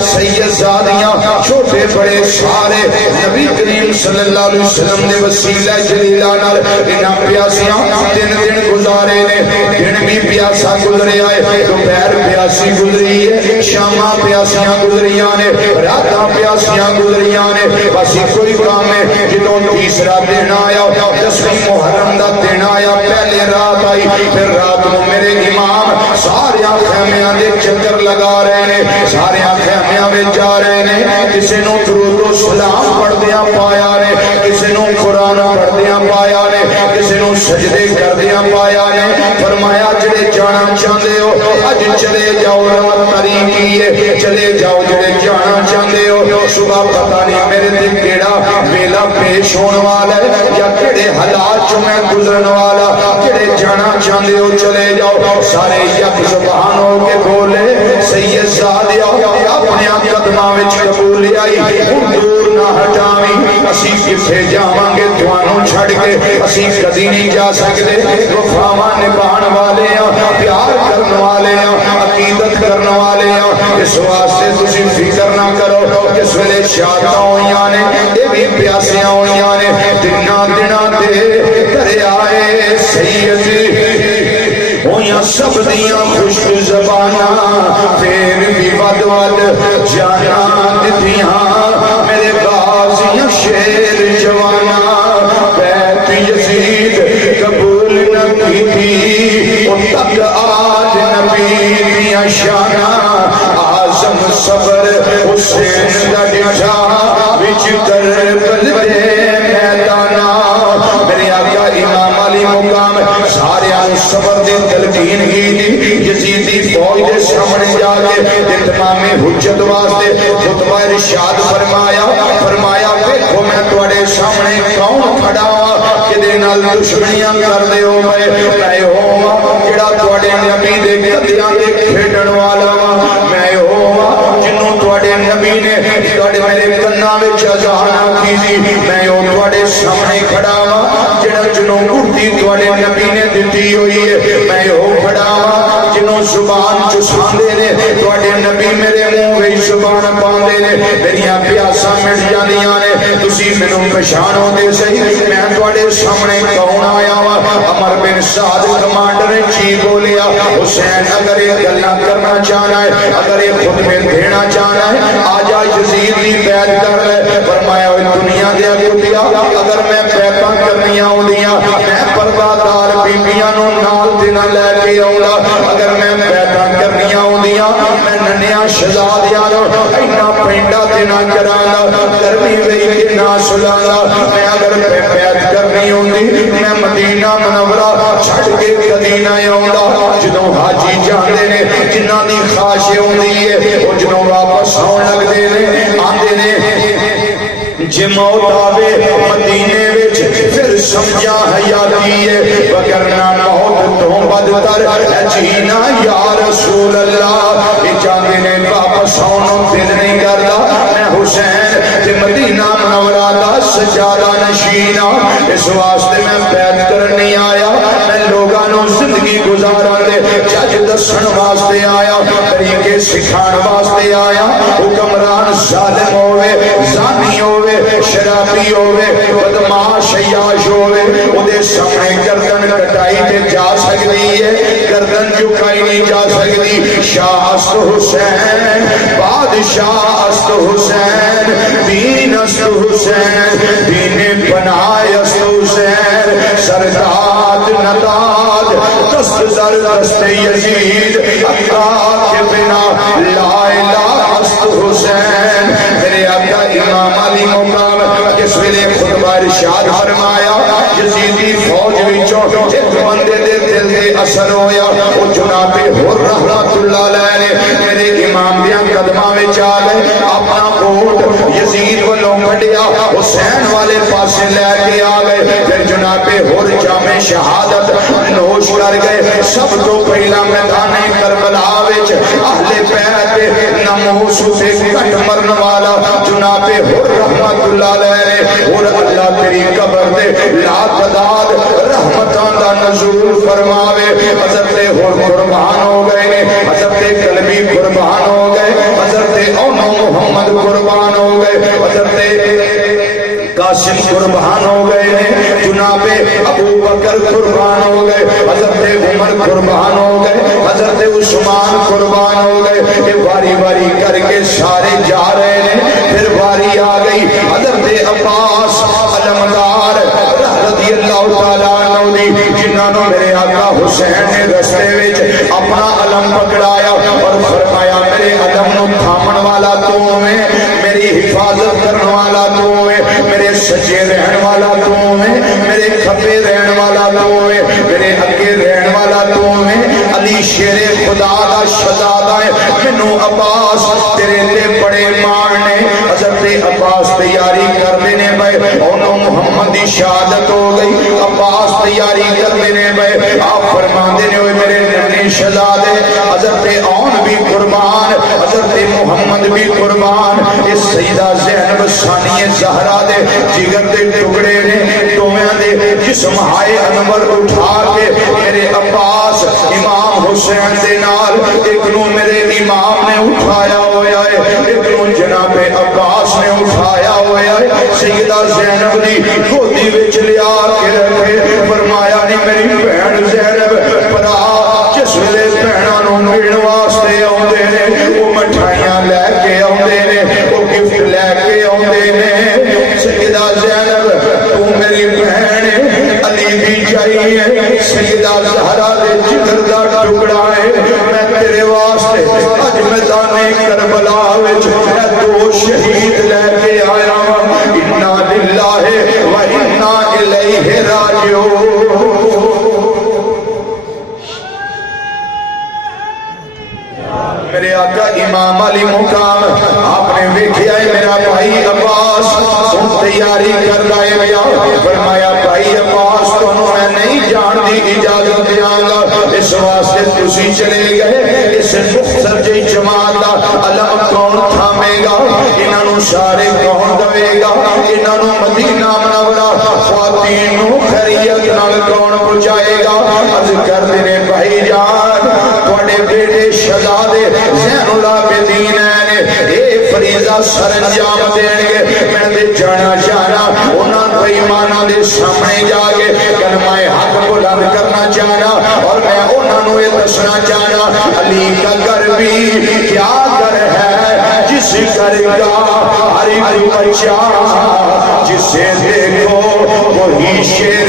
سیدزادیاں چھوٹے بڑے سارے نبی کریم صلی اللہ علیہ وسلم نے وسیلہ جلیلہ نال انہاں پیاسیاں 3 دن گزارے نے دن بھی پیاسا گزرے آئے دوپہر پیاسی گزری ہے شامہ پیاسیاں گزریاں نے راتاں پیاسیاں گزریاں نے بس کوئی کام ہے جدوں تیسرا دن آیا 10ویں محرم دا دن آیا پہلے رات آئی پھر رات کو میرے امام سارے خیمیاں دے چکر لگا رہے ہیں سارے خیمیاں میں جا رہے ہیں کسی نو درود و سلام پڑھ دیا پایا نے کسی نو قرآن پڑھ دیا پایا نے کسی نو سجدے کر دیا پایا نے فرمایا جڑے جانا چاہتے ہو اج چلے جاؤ رات طریقی ہے چلے جاؤ جڑے جانا چاہتے ہو صبح پتہ نہیں میرے دل کیڑا ویلا پیش ہونے والا ہے یا کیڑے حالات چوں میں گزرن والا کیڑے جانا چاہتے ہو چلے جاؤ سارے یک زبان ہو کے بولے سید زادیا اپنے قدماں وچ قبول آئی ہن دور نہ ہٹاویں اسی کتھے جاواں گے تانوں چھڑ کے اسی کدی نہیں جا سکدے وفاواں نبھان والے ہاں پیار کرن والے ہاں عقیدت کرن والے ہاں اس واسطے تسی فکر نہ کرو کس ویلے شاداں ہوئیاں نے اے بھی پیاسیاں ہوئیاں نے دناں دے دریائے سید ہویاں سب دیاں خوشک زباناں پھر بھی ود ود جانا دتیاں میرے غازیاں شیر جواناں بیت یزید قبول نہ کی ان تک آج نبی دیاں شاناں آزم صبر حسین دا ڈٹھا وچ کربل دے میداناں میرے آقا امام علی مقام سارے صبر دے تلقین کی دی یزیدی فوج دے سامنے جا کے اتمام حجت واسطے خطبہ ارشاد فرمایا دیکھو میں تواڈے سامنے کون کھڑا ہاں کدے نال دشمنیاں کردے ہو میں ہوں جڑا تواڈے نبی دے قدیاں دے کھیڈن والا میں ہوں جنوں تواڈے نبی نے تواڈے میرے کناں وچ اذان کیتی میں ہوں تواڈے سامنے کھڑا ہاں جڑا جنوں گھڑتی تواڈے نبی نے دتی ہوئی ہے میں ہو کھڑا ہاں جنوں زبان چساندے نے تواڈے نبی میرے منہ وچ زبان پاندے نے میریاں پیاساں مٹ جاندیاں نے تسی مینوں پہچانو تے صحیح میں تواڈے سامنے کون آیا وا عمر بن سعد کمانڈر نے چی بولیا حسین اگر یہ گلاں کرنا چاہنا ہے اگر یہ خطبے دینا چاہنا ہے آ جا یزید دی بیعت کر لے فرمایا دنیا دے کتیا اگر میں بیعتاں کرنیاں ہوندیاں میں پردادار بیبیاں نو نال تے نہ لے کے آؤں اگر میں بیعتاں کرنیاں ہوندیاں میں ننیاں شہزادیاں نو اینا پینڈا تے نہ کراں گرمی وچ کے نہ سلاں میں اگر بیعت کرنی ہوندی میں مدینہ منورہ چھڑ کے کدی نہ آوندا جدوں حاجی جاندے نے جنہاں دی خواہش ہوندی ہے او جدوں واپس آون لگدے نے آندے نے جے موت آوے مدینے وچ پھر سمجھا حیاتی ہے وگرنہ موت تو بدتر ہے جینا یا رسول اللہ یہ چاہتے نے واپس آنوں دل نہیں کردا میں حسین تے مدینہ منورہ دا سجادہ نشینہ اس واسطے میں بیعت کرنی آیا میں لوگاں نو زندگی گزارن دے جج دسن واسطے آیا طریقے سکھان واسطے آیا حکمران ظالم ہوئے زانی ہوئے شرابی ہوئے بدماش عیاش ہوئے اودے سامنے گردن کٹائی تے جا سکتی ہے گردن جھکائی نہیں جا سکتی شاہ است حسین بادشاہ است حسین دین است حسین دین بنائے است حسین سرداد نداد دست زر دست یزید اقا کے بنا لا الہ است حسین میرے آقا امام علی مقام جس ویلے خطبہ ارشاد فرمایا یزیدی فوج وچوں ایک بندے دے دل دے اثر ہویا او جناب حر رحمت اللہ علیہ نے میرے امام دیاں قدماں وچ آ گئے اپنا کوٹ یزید والوں کڈیا حسین والے پاسے لے کے آ گئے پھر جناب حر جام شہادت نوش کر گئے سب تو پہلا میدان کربلا وچ اہل بیت ناموس سے کٹ مرن والا جناب حر رحمت اللہ علیہ اور اللہ تیری قبر دے لا تعداد رحمتاں دا نزول فرماوے حضرت حر قربان ہو گئے حضرت قلبی قربان ہو گئے حضرت اونو محمد قربان ہو گئے حضرت قاسم قربان ہو گئے جناب ابو بکر قربان ہو گئے حضرت عمر قربان ہو گئے حضرت عثمان قربان ہو گئے یہ باری باری کر کے سارے جا رہے ہیں پھر باری آ گئی حضرت عباس علمدار رضی اللہ تعالیٰ عنہ دی جنہ انہوں میرے آقا حسین نے رستے وچ اپنا علم پکڑایا اور فرمایا میرے علم نو تھامن والا تو ہے، میری حفاظت کرنے والا تو ہے، میرے سجے رہن والا تو ہے، میرے کھبے رہن والا تو ہے، میرے اگے رہن والا تو ہے۔ علی شیر خدا دا شہزادہ ہے، مینوں عباس تیرے تے بڑے مارنے۔ حضرت عباس تیاری کردے نے بھائی، انہوں محمد دی شہادت ہو گئی، عباس تیاری کردے نے بھائی، آپ فرماندے نے ہوئے میرے ننھے شہزادے حضرت اون بھی قربان، حضرت محمد بھی قربان، اس سیدہ زینب ثانی زہرا دے جگر دے ٹکڑے نے دوویں دے جسم ہائے انور اٹھا کے میرے عباس امام حسین دے نال ایک نو میرے امام نے اٹھایا ہویا ہے، ایک نو جناب عباس نے اٹھایا ہویا ہے، سیدہ زینب دی گودی وچ لیا کے رکھے، فرمایا نہیں میری بہن زینب پرا جس ویلے بہناں نوں ملن واسطے آوندے نے وہ مٹھائیاں لے کے آوندے نے، وہ گفٹ لے کے آوندے نے، سیدہ زینب تو میری بہن علی بھی چاہیے، سیدہ زہرا دے جگر دا ٹکڑا ہے، میں تیرے واسطے اج میدان کربلا وچ میں دو شہید لے کے آیا ہوں، انا للہ و انا الیہ راجعون۔ میرے آقا امام علی مقام آپ نے ویکھیا ہے میرا بھائی عباس تم تیاری کر رہے گیا، فرمایا بھائی عباس تمہیں میں نہیں جان دی اجازت دیاں گا، اس واسطے تسی چلے گئے، اس مختصر جی جماعت دا علم کون تھامے گا، انہوں سارے کون دوے گا، انہوں مدینہ منورہ خواتین نو خیریت نال کون پہنچائے گا۔ عرض کر دینے بھائی جان تواڈے بیٹے شہزادے زین العابدین نے اے فریضہ سر انجام دیں گے، میں دے جانا چاہنا انہاں بے ایماناں دے سامنے جا کے کلمہ حق بلند کرنا چاہنا، اور میں انہاں نوں یہ دسنا چاہنا علی کا گھر بھی کیا گھر ہے جس گھر کا ہر ایک بچہ جسے دیکھو وہی شیر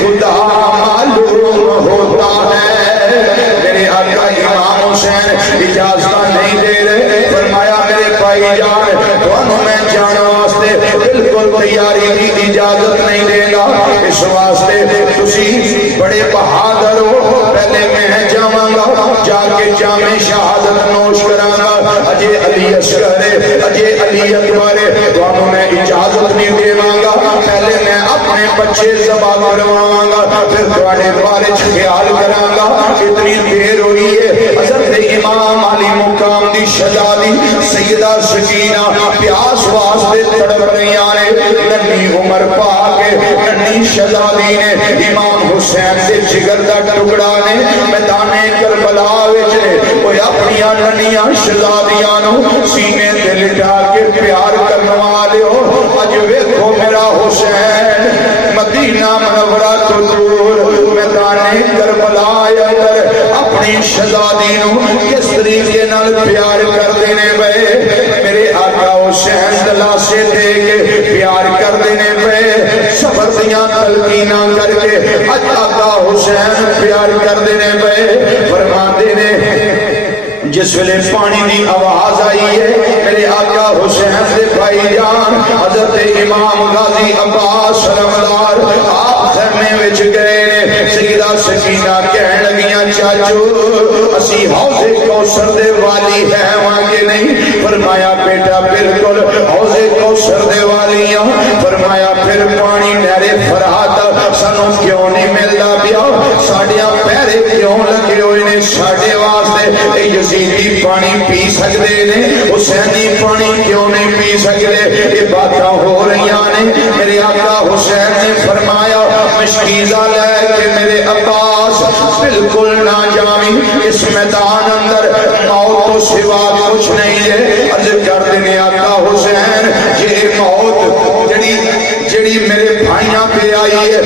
خدا معلوم ہوتا ہے۔ میرے آقا امام حسین اجازت نہیں دے رہے، فرمایا میرے بھائی جان تمہیں میں جانا واسطے بالکل تیاری کی اجازت نہیں دے گا، اس واسطے تسی بڑے بہادر ہو، پہلے میں جاواں گا جا کے جامع شہادت نوش کراں گا، اجے علی اصغر اجے علی اکبر تمہیں میں اجازت نہیں دیواں گا، پہلے میں اپنے بچے ذبح کرواواں گا پھر تواڈے بارے خیال کراں گا۔ اتنی دیر ہوئی ہے حضرت امام علی مقام دی شہزادی سیدہ سکینہ پیاس واسطے تڑپ رہی آنے، ننھی عمر پاک ننھی شہزادی نے امام حسین سے جگر دا ٹکڑا نے میدان کربلا وچ کوئی اپنی ننھیاں شہزادیاں نو سینے تے لٹا کے پیار کرنے والے ہو، اج ویکھو میرا حسین مدینہ منورہ تو دور میدان کربلا اندر اپنی شہزادی نو کس طریقے نال پیار کر دینے پے، میرے آقا حسین دلاسے دے کے پیار کر دینے پے، صبر دیاں تلقیناں کر کے اج آقا حسین پیار کر دینے پے، فرما دینے جس ویلے پانی دی آواز آئی ہے میرے آقا حسین سے بھائی جان حضرت امام غازی عباس سلامدار آپ خیمے وچ گئے، سیدہ سکینہ کہن لگیاں چاچو اسی حوض کوثر دے والی ہے وہاں کے نہیں، فرمایا بیٹا بالکل حوض کوثر دے والی ہیں، فرمایا پھر پانی نہر فرات سانوں کیوں نہیں ملدا پیا، ساڈیاں پیرے کیوں لگے ہوئے نے ساڈے واسطے، اے یزیدی پانی پی سکدے نے حسینی پانی کیوں نہیں پی سکدے، یہ باتاں ہو رہی نے۔ میرے آقا حسین نے فرمایا مشکیزہ لے کے میرے عباس بالکل نہ جاویں، اس میدان اندر موت تو سوا کچھ نہیں ہے، عرض کر دینے آقا حسین یہ موت جڑی میرے بھائیاں پہ آئی ہے،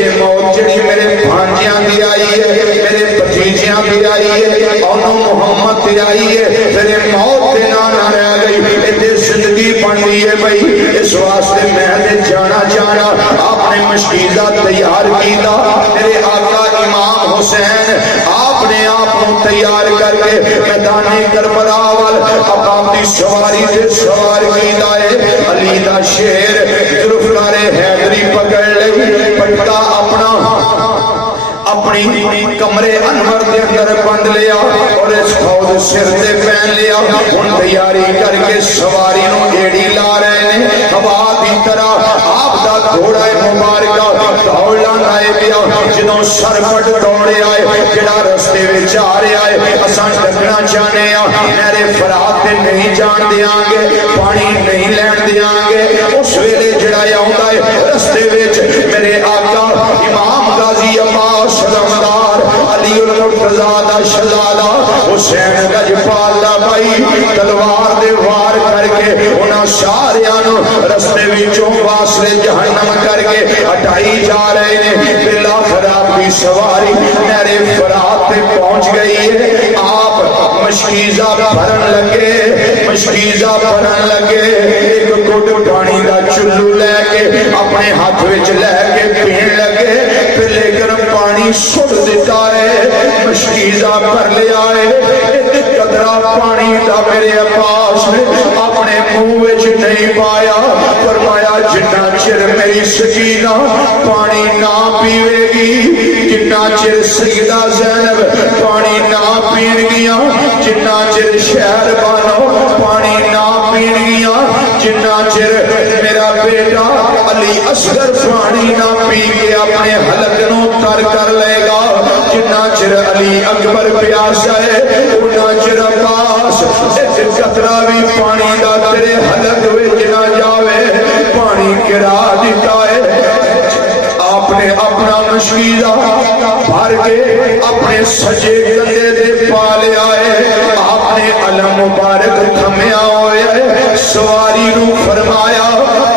یہ موت جڑی میرے بھانجیاں دی آئی ہے، میرے بھتیجیاں پہ آئی ہے، انہوں محمد پہ آئی ہے، پھر موت پہ نہ رہ گئی، یہ زندگی بن گئی ہے بھائی، اس واسطے واسطے میں جانا چاہنا آپ نے مشکیزہ تیار کیتا میرے آقا امام حسین آپ نے آپ کو تیار کر کے میدان کربلا وال اقام دی سواری تے سوار کیتا ہے علی دا شیر ذوالفقار حیدری پکڑ لئی پٹا اپنی کمرے انور دے اندر بند لیا اور اس فوج سر تے پہن لیا ان تیاری کر کے سواری نو ایڑی لا رہے ہیں ہوا دی طرح آپ دا گھوڑا مبارکہ دوڑ لائے پیا جدوں سرپٹ دوڑے آئے جڑا رستے وچ آ رہے آئے اساں ڈکنا چاہنے میرے فرات تے نہیں جان دیاں گے پانی نہیں لین دیاں گے اس ویلے جڑا آوندا ہے رستے وچ میرے آقا امام غازی عباس علمدار علی المرتضیٰ دا شہزادہ حسین گجپال دا بھائی تلوار دے وار کر کے انہاں ساریاں نو رستے وچوں واصل جہنم کر کے ہٹائی جا رہے ہیں بالآخر آپ کی سواری میرے فرات پہ پہنچ گئی ہے آپ مشکیزہ بھرن لگے ایک گھٹ پانی دا چلو لے کے اپنے ہاتھ وچ لے کے پین لگے پھر لیکن پانی سٹ دیتا ہے مشکیزہ بھر لیا ہے ایک قطرہ پانی دا میرے عباس نے اپنے منہ وچ نہیں پایا فرمایا جتنا چر میری سکینہ پانی نہ پیوے گی جتنا چر سیدہ زینب پانی نہ پین گیا جتنا چر شہر بانو پانی نہ پین گیا جتنا چر میرا بیٹا علی اصغر پانی نہ پی کے اپنے حلق نو تر کر لے گا جتنا چر علی اکبر پیاسا ہے اتنا چر عباس ایک قطرہ بھی پانی دا تیرے حلق وچ نہ جاوے پانی گرا دیتا ہے آپ نے اپنا مشکیزہ بھر کے اپنے سجے گندے دے پالے آئے آپ نے علم مبارک تھمیا ہوئے سواری نو فرمایا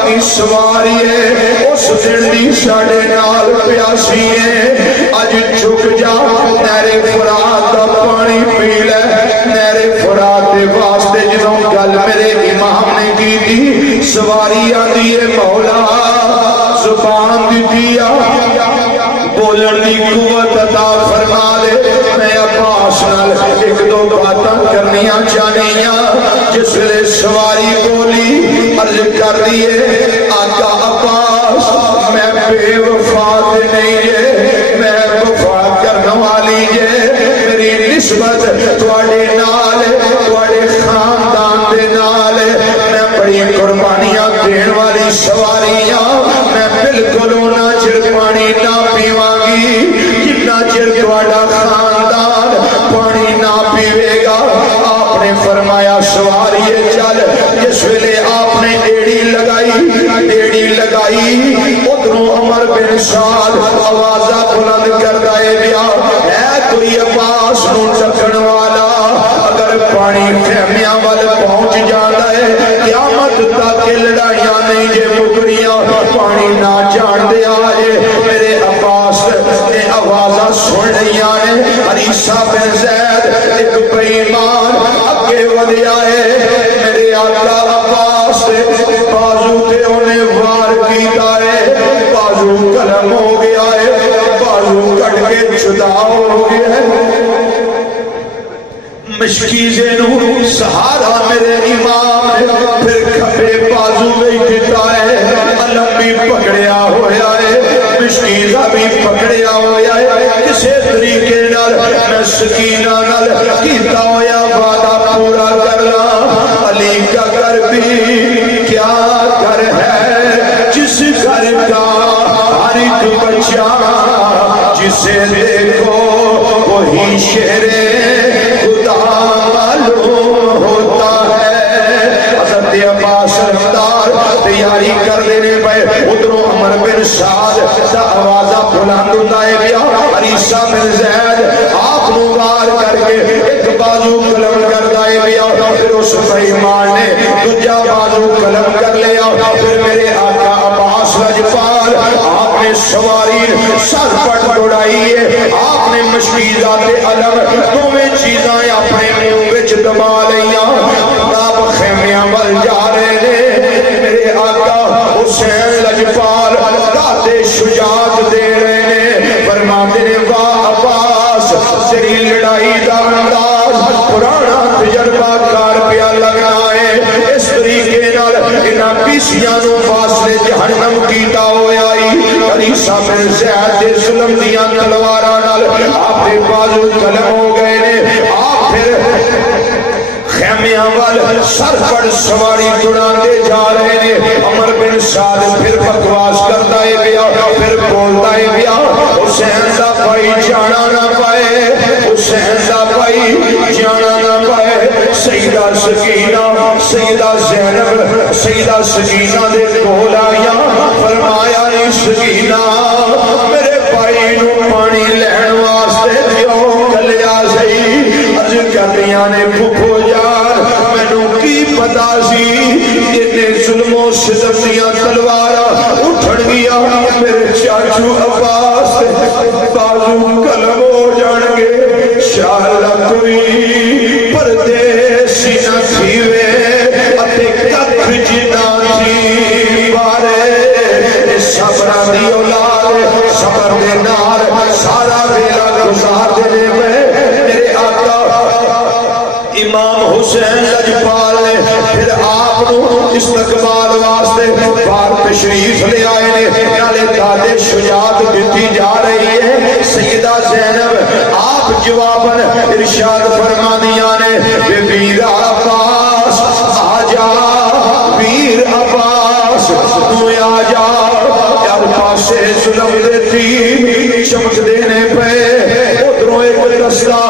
کہ سواری ہے اس دن دی ساڑے نال پیاسی ہے اج جھک جا میرے فرات دا پانی پی لے میرے فرات دے واسطے جدوں گل میرے امام نے کی تھی سواری آتی ہے مولا زبان دی دیا بولن دی قوت عطا فرما دے میں عباس نال ایک دو باتاں کرنیاں چاہنیاں جس لئے سواری بولی عرض کر دیئے آقا عباس میں بے وفات نہیں ہے میں وفا کرنے والی ہے میری نسبت تواڈے نال تواڈے خاندان دے نال میں بڑی قربانیاں دین والی سواریاں میں بالکل نہ چر پانی نہ پیواں گی جتنا چر تواڈا خاندان پانی نہ پیوے گا آپ نے فرمایا سواری چل جس ویلے آپ نے ایڑی لگائی ادھروں عمر بن سعد آوازہ بلند کر دائے بیا ہے کوئی عباس نو چکن والا اگر پانی خیمیاں وال پہنچ جانا ہے قیامت تک لڑائیاں نہیں جے مکڑیاں پانی نہ جان دے آئے میرے عباس نے آوازہ سن رہیاں نے عریسہ بن زید ایک بیمان اگے ودیا ہے میرے آقا عباس بازو تے انہیں وار کیتا ہے بازو قلم ہو گیا ہے بازو کٹ کے جدا ہو گیا ہے مشکیزے نو سہارا میرے امام پھر کھپے بازو میں دیتا ہے علم بھی پکڑیا ہویا ہے مشکیزہ بھی پکڑیا ہویا ہے کسے طریقے نال میں سکینہ نال کیتا ہویا وعدہ پورا کرنا علی کا گھر بھی کیا گھر ہے جس گھر کا ہر ایک بچہ جسے دیکھو وہی شیر خدا معلوم ہوتا ہے حضرت عباس رفتار تیاری کر لینے پہ ادھروں عمر بن سعد دا آوازہ بلند ہوتا ہے بیا عریسہ بن زید آپ نوار کر کے ایک بازو قلم کر دائے بیا پھر اس بیمان نے دجا بازو قلم کر لیا پھر میرے آقا عباس رجپال آپ نے سواری سر پٹ اڑائی ہے آپ نے مشکیزات علم دونوں چیزاں اپنے منہ وچ دبا لیاں آپ خیمیاں وال جا رہے ہیں میرے آقا دادے شجاعت دے رہے نے فرماتے نے واہ عباس تیری لڑائی دا انداز پرانا تجربہ کار پیا لگنا ہے اس طریقے نال انہاں پیسیاں نو فاصلے جہنم کیتا ہویا علی صاحب زیاد دے ظلم دیاں تلواراں نال آپ دے بازو قلم ہو گئے نے آپ پھر خیمیاں وال سر پر سواری اڑاندے جا رہے نے عمر بن سعد پھر بکواس کرتا ہے گیا پھر بولتا ہے گیا حسین دا بھائی جانا نہ پائے حسین دا بھائی جانا نہ پائے سیدہ سکینہ سیدہ زینب سیدہ سکینہ دے کول آیا فرمایا نہیں سکینہ میرے بھائی نو پانی لین واسطے کیوں کلیا سی اج کردیاں نے پھپھو یار مینوں کی پتا سی اتنے ظلم و ستم دیاں تلواراں اٹھن گیا میرے چاچو عباس بازو قلم ہو جان گے شالا کوئی پردیسی نہ تھیوے اتے ککھ جنا تھی بارے صبر دی اولاد صبر دے نال سارا ویلا گزار دے میرے آقا امام حسین لجپال نے پھر آپ استقبال واسطے بار تشریف لے آئے نے نالے دادے شجاعت دیتی جا رہی ہے سیدہ زینب آپ جواباً ارشاد فرما دیا نے بے ویر عباس آجا ویر عباس تو آجا یار پاسے ظلم دیتی چمک دینے پہ ادھروں ایک دستہ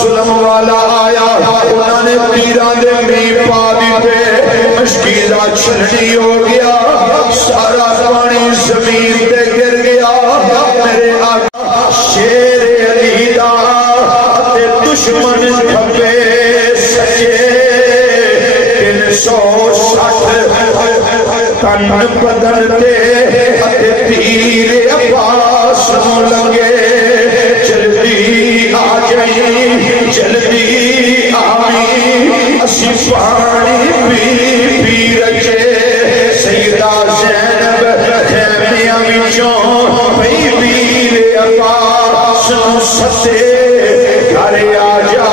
ظلم والا آیا انہوں نے پیران دے می پا دیتے مشکیزہ چھلنی ہو گیا سارا پانی زمین تے گر گیا میرے آقا شیر علی دا تے دشمن کھپے سچے 360 تن بدن تے تیر عباس لگے جلدی آ جائیں جلدی آئی اسی پانی پی رچے سیدہ زینب خیمیاں وچوں پئی ویر عباس ستے گھر آ جا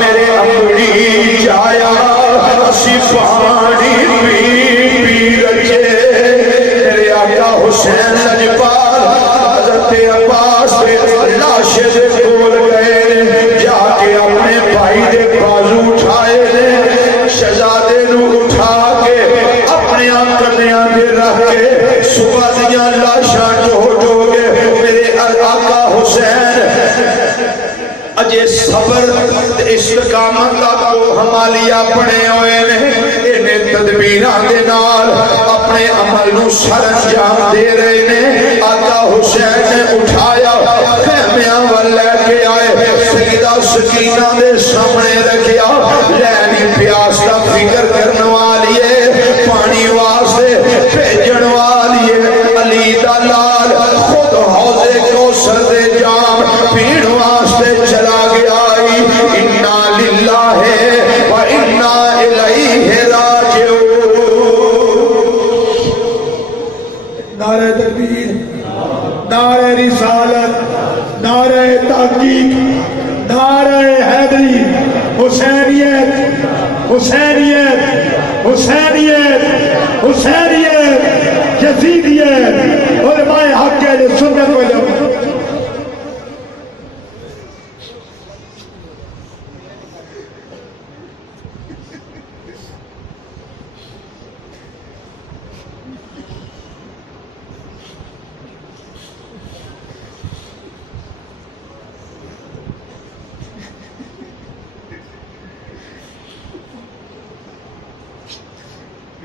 میرے اپنی جایا اسی پانی پی رچے میرے آقا حسین لجپال حضرت عباس لاشے دے کول گئے جا کے اپنے بھائی دے بازو اٹھائے شہزادے نو اٹھا کے اپنے کندیاں دے رکھ کے صبح دیاں لاشاں ڈھو کے میرے آقا حسین اجے صبر استقامت دا کو ہمالیہ پڑے ہوئے نے انہیں تدبیران دے نال اپنے عمل نو سر انجام دے رہے نے آقا حسین نے اٹھایا خیمیاں وال لے کے آئے سیدہ سکینہ دے سامنے رکھیا لینی پیاس کا فکر کرنے والیے پانی واسطے بھیجن والیے علی دا لال خود حوضے کو سر دے جام پین واسطے چلا گیا انا للہ و انا الیہ راجعون نعرہ تکبیر نعرہ رسالت نعرہ تحقیق نعرہ حیدری حسینیت حسینیت حسینیت حسینیت یزیدیت علماء حق اہل سنت والجماعت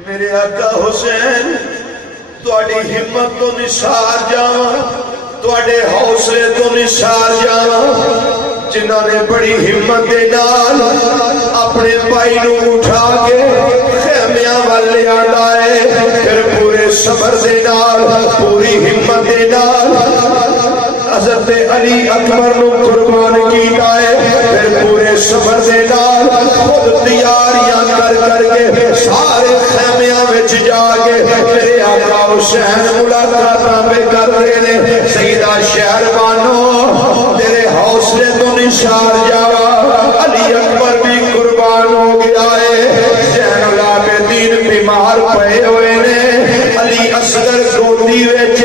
میرے آقا حسین تواڈی ہمت تو نثار جاواں تواڈے حوصلے تو نثار جاواں جنہاں نے بڑی ہمت دے نال اپنے بھائی نو اٹھا کے خیمیاں وال لے آندا ہے پھر پورے صبر دے نال پوری ہمت دے نال حضرت علی اکبر نو قربان کیتا ہے پھر پورے سفر دے نال خود تیاریاں کر کے سارے خیمیاں وچ جا کے میرے آقا حسین ملاقاتاں پہ کر رہے نے سیدہ شہر بانو تیرے حوصلے تو نثار جاوا علی اکبر بھی قربان ہو گیا ہے زین العابدین بیمار پئے ہوئے نے علی اصغر گودی وچ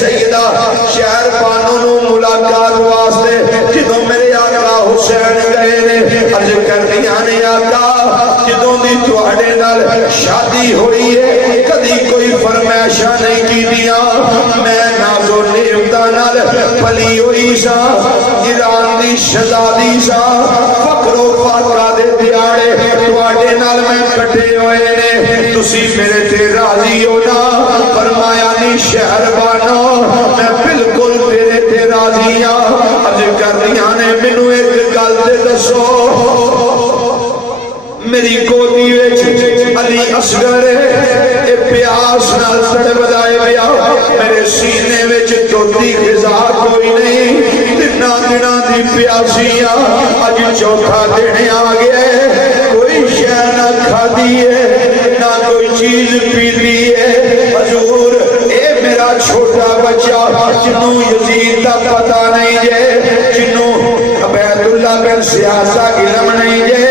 سیدہ شہر بانو نو ملاقات واسطے جدوں میرے آقا حسین گئے نے عرض کردیاں نے آقا جدوں دی تواڈے نال شادی ہوئی ہے کدی کوئی فرمائشاں نہیں کیتیاں میں ناز و نعمتاں نال پلی ہوئی سا ایران دی شہزادی سا فخر و فاقہ دے دیاڑے تواڈے نال میں کٹے ہوئے نے تسی میرے تے راضی ہو نا فرمایا نی شہر بانو میں بالکل تیرے تے راضی ہاں عرض کردیاں نے مینوں ایک گل تے دسو میری گودی وچ علی اصغر اے پیاس نال تڑپدائے پیا میرے سینے وچ توتی غذا کوئی نہیں تنا دناں دی پیاسیاں اج چوتھا دن آ گیا کوئی شے نہ کھادی ہے نہ کوئی چیز پیتی ہے حضور اے میرا چھوٹا بچہ جنوں یزید دا پتہ نہیں ہے جنوں عبید اللہ بن زیاد دا علم نہیں ہے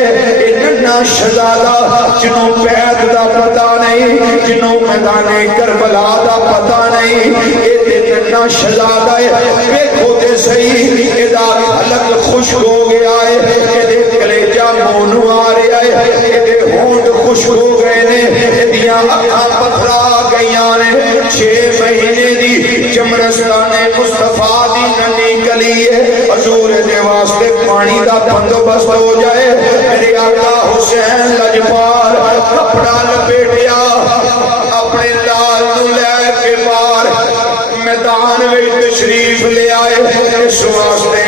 شہزادہ جنوں بیعت دا پتہ نہیں جنوں میدان کربلا دا پتہ نہیں اے اتنا شہزادہ ہے دیکھو تے صحیح ادا حلق خشک ہو گیا ہے اے کلیجہ مونو آ رہا ہے اے ہونٹ خشک ہو گئے نے ادیاں اکھاں پتھرا گئیاں نے 6 مہینے دی چمرستان مصطفیٰ دی ننی گلی ہے حضور دے واسطے پانی دا بندوبست ہو جائے میرے آقا حسین لجپال کپڑا لپیٹیا اپنے لال نو لے کے بار میدان میں تشریف لے آئے اس واسطے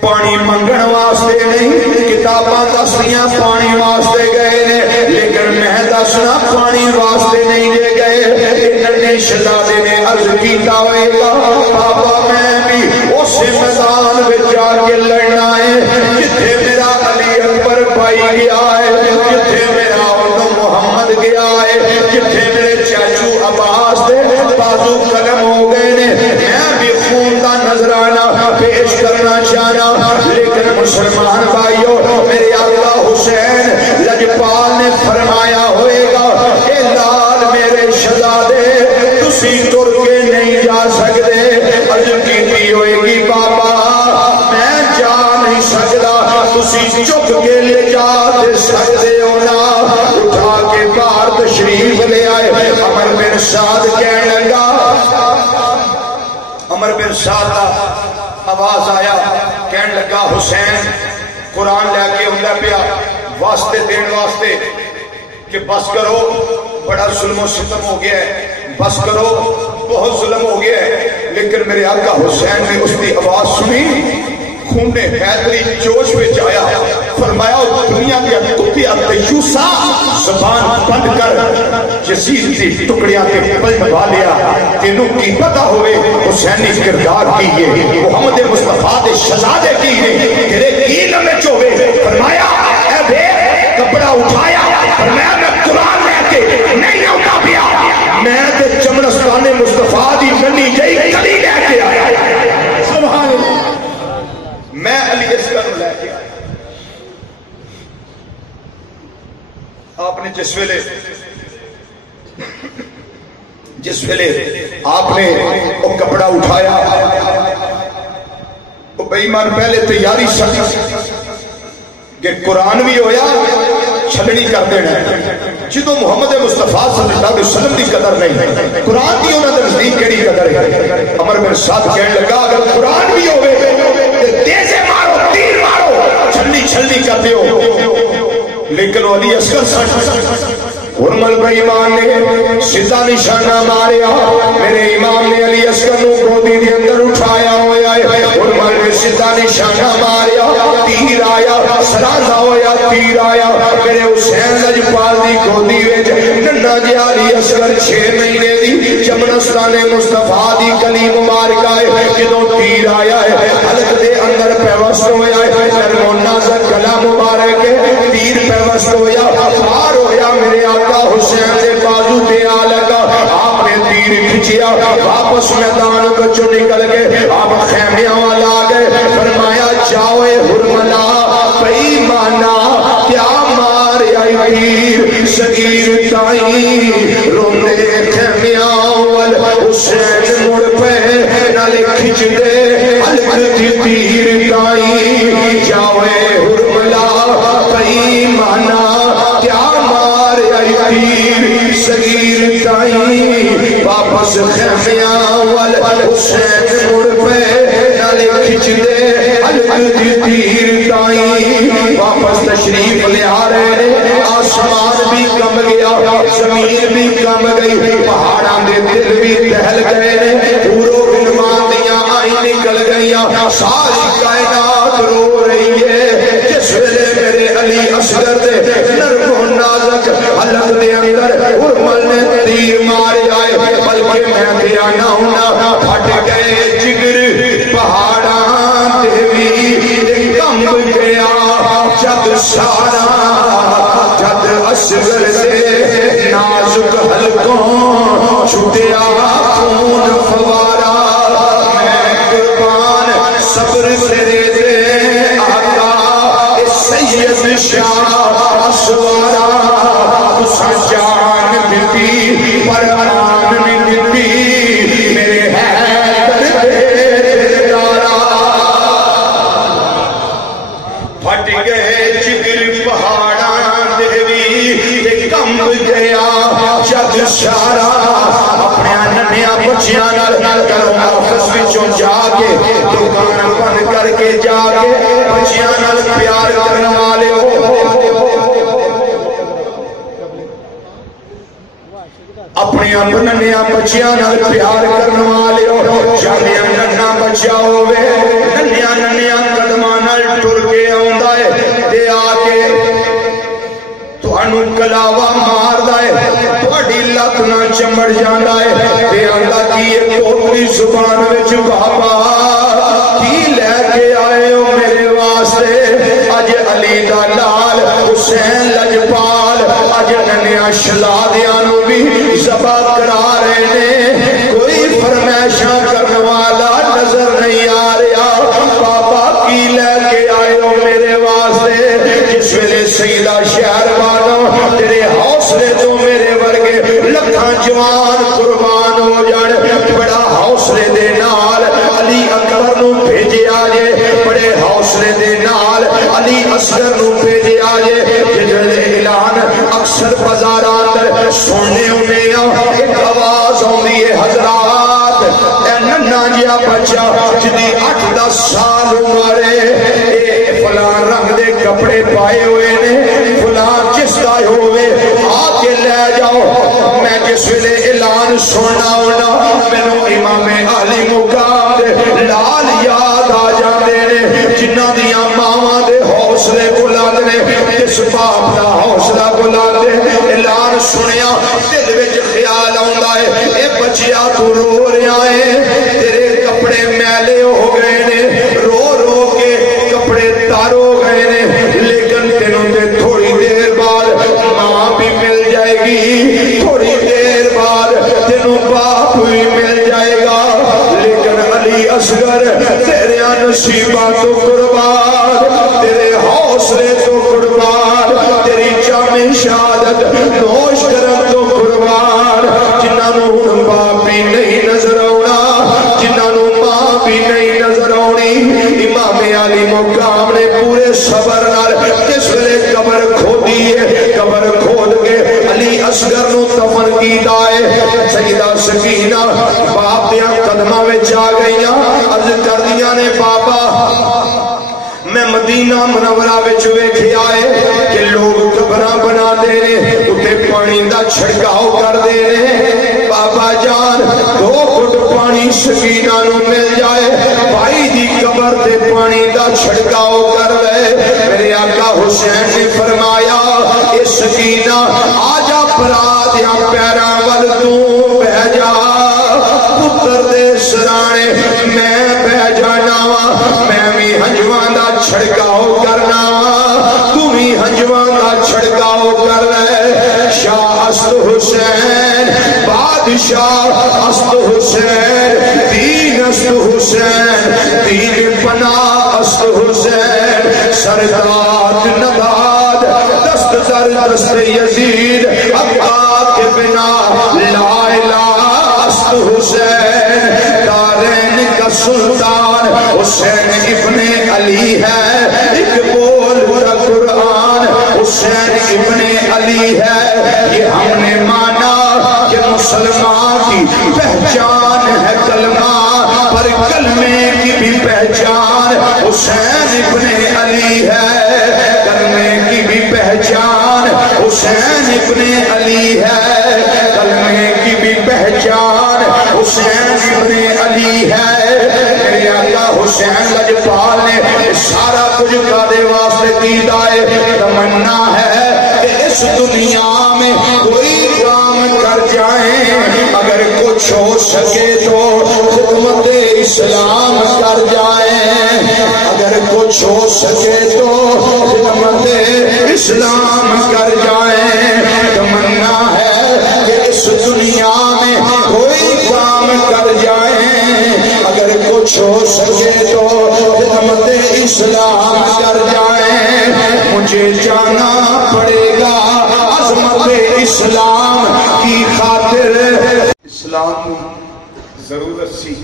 پانی منگن واسطے نہیں کتاباں دسیاں پانی واسطے گئے نے لیکن میں دسنا پانی واسطے نہیں لے گئے ننے شہزادے نے عرض کیتا ہوئے گا بابا میں بھی اس میدان میں جا کے لڑنا ہے جتھے میرا علی اکبر بھائی گیا ہے جتھے میرا محمد گیا ہے جتھے میرے چاچو عباس دے بازو قلم ہو گئے نے میں بھی خون دا نظرانہ پیش کرنا چاہنا لیکن مسلمان بھائیو میرے آقا حسین لجپال نے فرمایا ہوئے گا اے لال میرے شہزادے تسی تر کے نہیں جا سکتے عرض کیتی ہوئے گی بابا میں جا نہیں سکتا تسی چک کے لے جا دے سکتے ہو نا اٹھا کے باہر تشریف لے آئے عمر بن سعد کہنے لگا عمر بن سعد آواز آیا کہنے لگا حسین قرآن لے کے اندر پیا واسطے دین واسطے کہ بس کرو بڑا ظلم و ستم ہو گیا ہے بس کرو بہت ظلم ہو گیا ہے لیکن میرے آقا حسین نے اس کی آواز سنی خون نے حیدری جوش میں جایا فرمایا دنیا کے کتے دیوسا زبان بند کر یزید کی ٹکڑیاں کے پلٹوا لیا تینوں کی پتہ ہوئے حسینی کردار کی یہ محمد مصطفیٰ دے شہزادے کی یہ تیرے کی لمچ ہوئے فرمایا اے بے کپڑا اٹھایا فرمایا میں قرآن لے کے نہیں ہوتا پیا میں تے چمرستان مصطفیٰ دی ننی جئی کلی لے کے آیا سبحان اللہ میں علی اصغر لے کے آیا آپ نے جس ویلے آپ نے وہ کپڑا اٹھایا وہ بے ایمان پہلے تیاری سکی کہ قرآن بھی ہویا چھلنی کر دینا جدو محمد مصطفیٰ صلی اللہ علیہ وسلم دی قدر نہیں قرآن دی انہوں نے نزدیک کیڑی قدر ہے عمر بن سعد کہنے لگا اگر قرآن بھی ہوئے تیزے مارو تیر مارو چھلنی کر دیو لیکن علی اصغر حرمل بھائی امام نے سیدھا نشانہ ماریا میرے امام نے علی اصغر نو گودی دے اندر اٹھایا ہویا ہے حرمل نے سیدھا نشانہ ماریا تیر آیا سرازہ ہویا تیر آیا میرے حسین لجپال دی گودی وچ ننھا جہا علی اصغر 6 مہینے دی چمرستان مصطفیٰ دی گلی مبارکہ ہے جدوں تیر آیا ہے حلق دے اندر پیوست ہویا ہے واپس میدان بچوں نکل گئے آپ خیمیاں والا آ گئے فرمایا جاؤ حرملا بئی مانا کیا مار آئی تیر صغیر تائی رونے خیمیاں وال حسین مڑ پہ نالے کھچ دے حلق دی تیر تائی جاؤ حرملا بئی مانا کیا مار آئی تیر صغیر تائی واپس خیمیاں وال حسین مڑ پہ نالے کھچ دے حلق دی تیر تائی واپس تشریف لے آ رہے ہیں آسمان بھی کم گیا زمین بھی کم گئی پہاڑاں دے دل بھی دہل گئے پورو گنمان دیاں آئیں نکل گئیاں ساری کائنات رو رہی ہے جس ویلے میرے علی اصغر دے نرم و نازک حلق دے اندر حرمل نے تیر مارے آئے بلکہ میں دیا نہ ہونا پھٹ گئے جگر پہاڑاں دے بھی کم گیا جب سارا جب اصغر سے نازک حلقوں چھٹیا خون فوارا میں قربان صبر تیرے دے آقا سید شاہ اسوارا تسا جان ملتی پر آن ملتی میرے حیدر دے دارا پھٹ گئے جگر پہاڑاں دیوی کم گیا جگ سارا اپنے ننیا بچیاں نال کرو آفس وچوں جا کے دکان بند کر کے جا کے بچیاں نال پیار کرنے والے اپنی ننیا بچیاں نال پیار کرنے والے ہو جانے ننا بچہ ہوئے ننیا ننیا قدماں نال ٹر کے آوندا ہے تے آ کے تھانوں کلاوا مار دائے تھوڑی لت نہ چمڑ جاندا ہے تے آندا کی ایک پوتری زبان وچ بابا کی لے کے آئے ہو میرے واسطے اج علی دا لال حسین لجپال اج ننیا شلادیاں نو بھی ذبح کرا رہے نے کوئی فرمائشاں کرنے والا نظر نہیں آ رہا بابا کی لے کے آئے ہو میرے واسطے جس ویلے سیدہ شہر والوں تیرے حوصلے تو میرے ورگے لکھاں جوان قربان ہو جان بڑا حوصلے دے نال علی اکبر نو بھیجے آجے بڑے حوصلے دے نال علی اصغر نو بھیجے آجے جدر اعلان اکثر بازاران در سننے انہیں ایک آواز ہوندی ہے حضرات اے ننہ جیا بچہ جدی 8-10 سال عمرے اے فلان رنگ دے کپڑے پائے ہوئے نے فلان جس کا ہوئے آ کے لے جاؤ میں جس ویلے اعلان سننا ہونا مینوں امام علی مقام دے لال یاد آ جاندے نے جنہ دیاں ماواں دے حوصلے بلند نے جس باپ دا حوصلہ بلند ہے اعلان سنیا دل وچ خیال آوندا ہے اے بچیا تو رو رہا ہے تیرے کپڑے میلے ہو گئے نے رو رو کے کپڑے تار ہو گئے نے لیکن تینوں تے تھوڑی دیر بعد ماں بھی مل جائے گی تھوڑی دیر بعد تینوں باپ بھی مل جائے گا لیکن علی اصغر تیرے نصیبات تو قربان تیرے حوصلے تو قربان تیری جامع شہادت نوش کرم تو قربان جنہوں ہن باپ بھی نہیں نظر آنا جنہوں ماں بھی نہیں نظر آنی امام علی مقام نے پورے صبر نال کس ویلے قبر کھودی ہے قبر کھود کے علی اصغر نو دفن کیتا ہے سیدہ سکینہ باپ دیاں قدماں وچ آ گئیاں عرض کر دیاں نے بابا میں مدینہ منورہ وچ ویکھیا ہے کہ لوگ قبراں بنا دے نے اُتے پانی دا چھڑکاؤ کر دے نے بابا جان 2 گھٹ پانی سکینہ نو مل جائے بھائی دی قبر تے پانی دا چھڑکاؤ کر لے میرے آقا حسین نے فرمایا اے سکینہ آجا پرا دیاں پیراں ول تو بہ جا پتر دے سرانے میں بہ جانا میں بھی ہنجواں دا چھڑکاؤ کرنا تو بھی ہنجواں دا چھڑکاؤ کر لے شاہ است حسین بعد منشا است حسین، دین است حسین، دین پناہ است حسین، سرداد نداد دست در دست یزید، حقا کے بنا لا الہ است حسین، دارین کا سلطان حسین ابن علی ہے، ایک بول کا قرآن حسین ابن علی ہے، یہ ہم نے مانا کہ مسلمان کی پہچان ہے کلمہ، پر کلمے کی بھی پہچان حسین ابن علی ہے، کلمے کی بھی پہچان حسین ابن علی ہے، کلمے کی بھی پہچان حسین ابن علی ہے۔ میرے آقا حسین لجپال نے سارا کچھ کادے واسطے کیتا ہے، تمنا ہے کہ اس دنیا میں کوئی کام کر جائیں، اگر کچھ ہو سکے تو خدمت اسلام کر جائیں، اگر کچھ ہو سکے تو خدمت اسلام کر جائیں، تمنا ہے کہ اس دنیا میں کوئی کام کر جائیں، اگر کچھ ہو سکے تو خدمت اسلام کر جائیں، مجھے جانا پڑے گا عظمت اسلام کی خاطر۔ اسلام ضرورت سی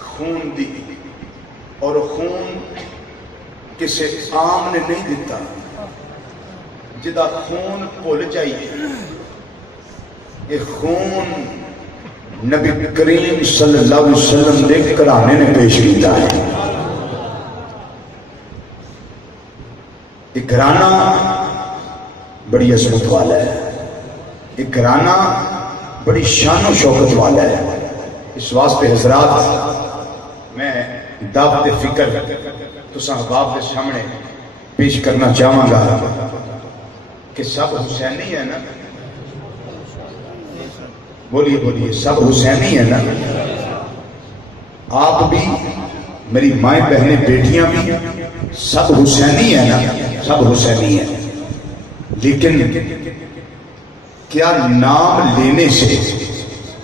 خون دی، اور خون کسی عام نے نہیں دیتا، جدا خون بھول جائیے، یہ خون نبی کریم صلی اللہ علیہ وسلم دے کرانے نے پیش کیتا ہے۔ یہ گھرانہ بڑی عظمت والا ہے، یہ گھرانہ بڑی شان و شوکت والا ہے۔ اس واسطے حضرات میں دعوت فکر تو صحباب کے سامنے پیش کرنا چاہوں گا کہ سب حسینی ہے نا، بولیے بولیے، سب حسینی ہے نا؟ آپ بھی، میری مائیں بہنیں بیٹیاں بھی، سب حسینی ہے نا؟ سب حسینی ہے، لیکن کیا نام لینے سے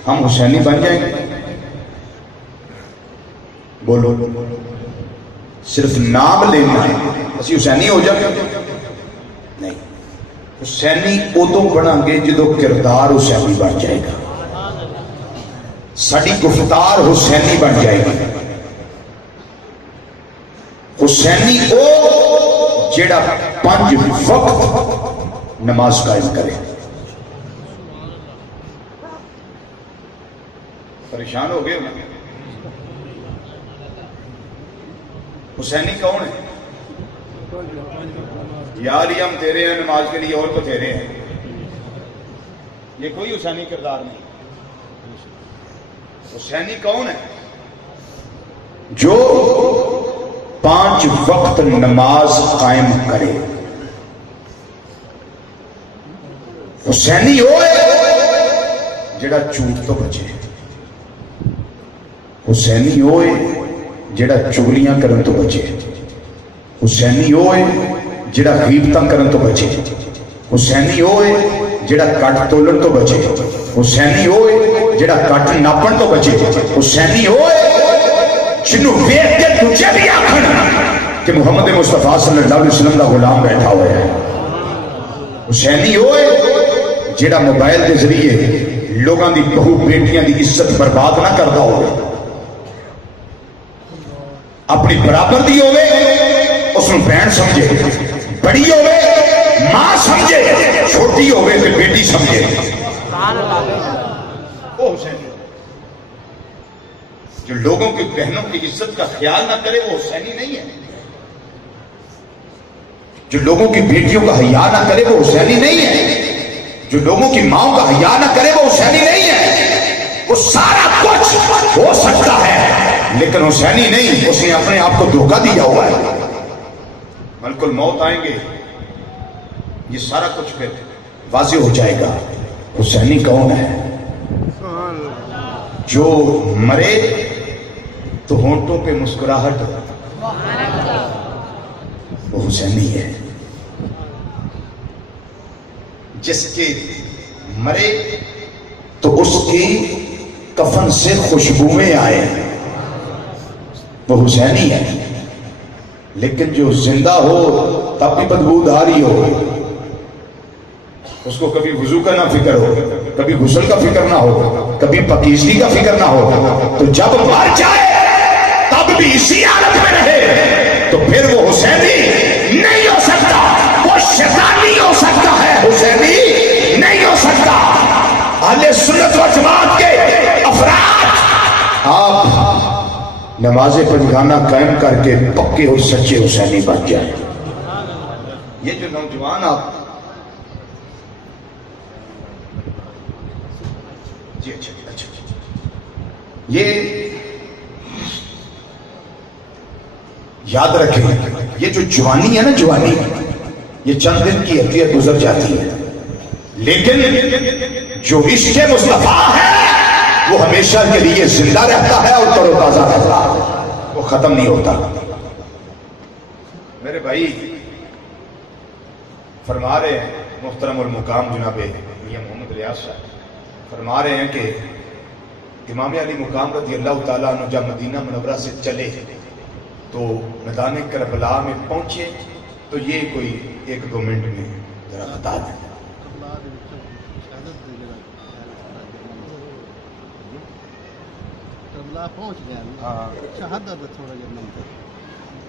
ہم حسینی بن جائیں گے؟ بولو، صرف نام لینا ہے اسی حسینی ہو جائیں گے؟ نہیں، حسینی ادو بنا گے جدو کردار حسینی بن جائے گا، ساری گفتار حسینی بن جائے گی۔ حسینی او جیڑا 5 وقت نماز قائم کرے۔ پریشان ہو گئے ہو؟ حسینی کون ہے؟ یار یہ ہم تیرے ہیں نماز کے لیے اور تو تیرے ہیں، یہ کوئی حسینی کردار نہیں۔ حسینی کون ہے؟ جو 5 وقت نماز قائم کرے۔ حسینی ہوئے جڑا جھوٹ تو بچے، حسینی ہوئے جڑا چغلیاں کرن تو بچے، حسینی ہوئے جڑا غیبتاں کرن تو بچے، حسینی ہوئے جڑا کٹ تولن تو بچے، حسینی ہوئے جڑا کٹ ناپن تو بچے، حسینی ہوئے جنہوں ویکھ کے تجھے بھی آکھن کہ محمد مصطفیٰ صلی اللہ علیہ وسلم کا غلام بیٹھا ہوا ہے، حسینی ہوئے جڑا موبائل کے ذریعے لوگاں دی بہو بیٹیاں دی عزت برباد نہ کرتا ہو، اپنی برابر دی ہوئے اس نے بہن سمجھے، بڑی ہوئے ماں سمجھے، چھوٹی ہوئے تو بیٹی سمجھے۔ وہ حسینی جو لوگوں کی بہنوں کی عزت کا خیال نہ کرے وہ حسینی نہیں ہے، جو لوگوں کی بیٹیوں کا حیا نہ کرے وہ حسینی نہیں ہے، جو لوگوں کی ماں کا حیا نہ کرے وہ حسینی نہیں ہے۔ وہ سارا کچھ ہو سکتا ہے لیکن حسینی نہیں، اس نے اپنے آپ کو دھوکہ دیا ہوا ہے۔ ملک الموت آئیں گے، یہ سارا کچھ پھر واضح ہو جائے گا۔ حسینی کون ہے؟ جو مرے تو ہونٹوں پہ مسکراہٹ، وہ حسینی ہے۔ جس کے مرے تو اس کی کفن سے خوشبوئیں آئے، وہ حسینی ہے، لیکن جو زندہ ہو تب بھی بدبوداری ہو، اس کو کبھی وضو کا نہ فکر ہو، کبھی غسل کا فکر نہ ہو، کبھی پاکیزگی کا فکر نہ ہو، تو جب مر جائے تب بھی اسی حالت میں رہے تو پھر وہ حسینی نہیں ہو سکتا، وہ شیطانی ہو سکتا ہے، حسینی نہیں ہو سکتا۔ اہل سنت و جماعت کے افراد آپ نماز پنجگانہ قائم کر کے پکے اور سچے حسینی بن جائیں۔ یہ جو نوجوان آپ جی اچھا یہ یاد رکھیں، یہ جو جوانی ہے نا، جوانی یہ چند دن کی ہوتی ہے، گزر جاتی ہے، لیکن جو عشق مصطفیٰ ہے وہ ہمیشہ کے لیے زندہ رہتا ہے اور تر و تازہ رہتا ہے، وہ ختم نہیں ہوتا۔ میرے بھائی فرما رہے ہیں محترم المقام جناب میاں محمد ریاض صاحب فرما رہے ہیں کہ امام علی مقام رضی اللہ تعالیٰ عنہ جب مدینہ منورہ سے چلے تو میدان کربلا میں پہنچے تو یہ کوئی 1-2 منٹ میں ذرا بتا دیں۔ پہنچ گیا شہادت تھوڑا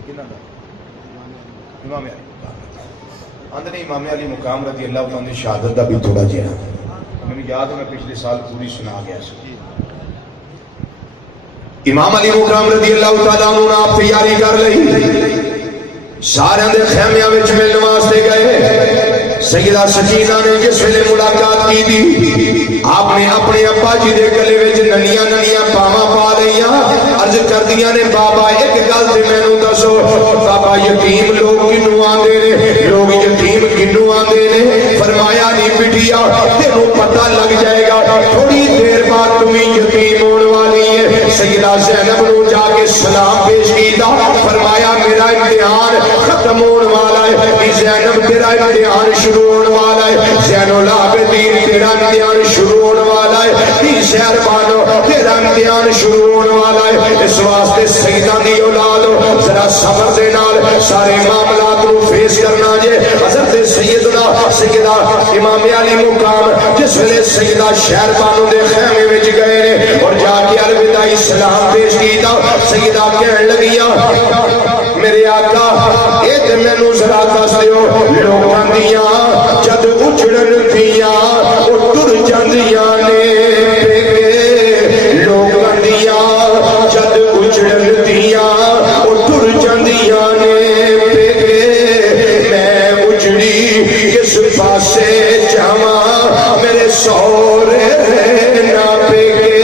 جب امام علی مقام رضی اللہ عنہ شہادت کا بھی تھوڑا جہا مجھے یاد ہے، میں پچھلے سال پوری سنا گیا سی۔ امام علی مقام رضی اللہ تعالیٰ عنہ آپ تیاری کر لئی، سارے دے خیمیاں وچ ملن واسطے گئے۔ سیدہ سکینہ نے جس ویلے ملاقات کی تھی، آپ نے اپنے ابا جی دے گلے وچ ننیاں ننیاں پاواں پا لئیاں، عرض کردیاں نے بابا ایک گل تے مینوں دسو، بابا یتیم لوگ کنوں آندے نے، لوگ یتیم کنوں آندے نے؟ فرمایا نہیں بٹھیا تینوں پتہ لگ جائے گا، تھوڑی دیر بعد تمہیں یتیم ہونے والی ہے۔ سیدہ زینب نے جا کے سلام پیش کیتا، فرمایا میرا امتحان ختم ہونے والا ہے، زینب تیرا امتحان شروع ہونے والا ہے، زین العابدین تیرا امتحان شروع ہونے والا ہے، شہر بانو تیرا امتحان شروع ہونے والا ہے۔ اس واسطے سیدہ دی اولاد ذرا صبر دے نال سارے معاملات کو فیس کرنا جے۔ حضرت سیدہ امام علی مقام جس ویلے سیدہ شہر بانو دے خیمے وچ گئے نے اور جا کے الوداعی سلام پیش کیتا، سیدہ کہن لگیاں میرے آقا اے تے مینوں ذرا دس دیو، لوکاں دیاں جد اجڑن دیاں او ٹر جاندیاں نے، لوکاں دیاں جد اجڑن دیاں او ٹر جاندیاں نے، میں اجڑی کس پاسے جاواں میرے سورے نہ پیگے۔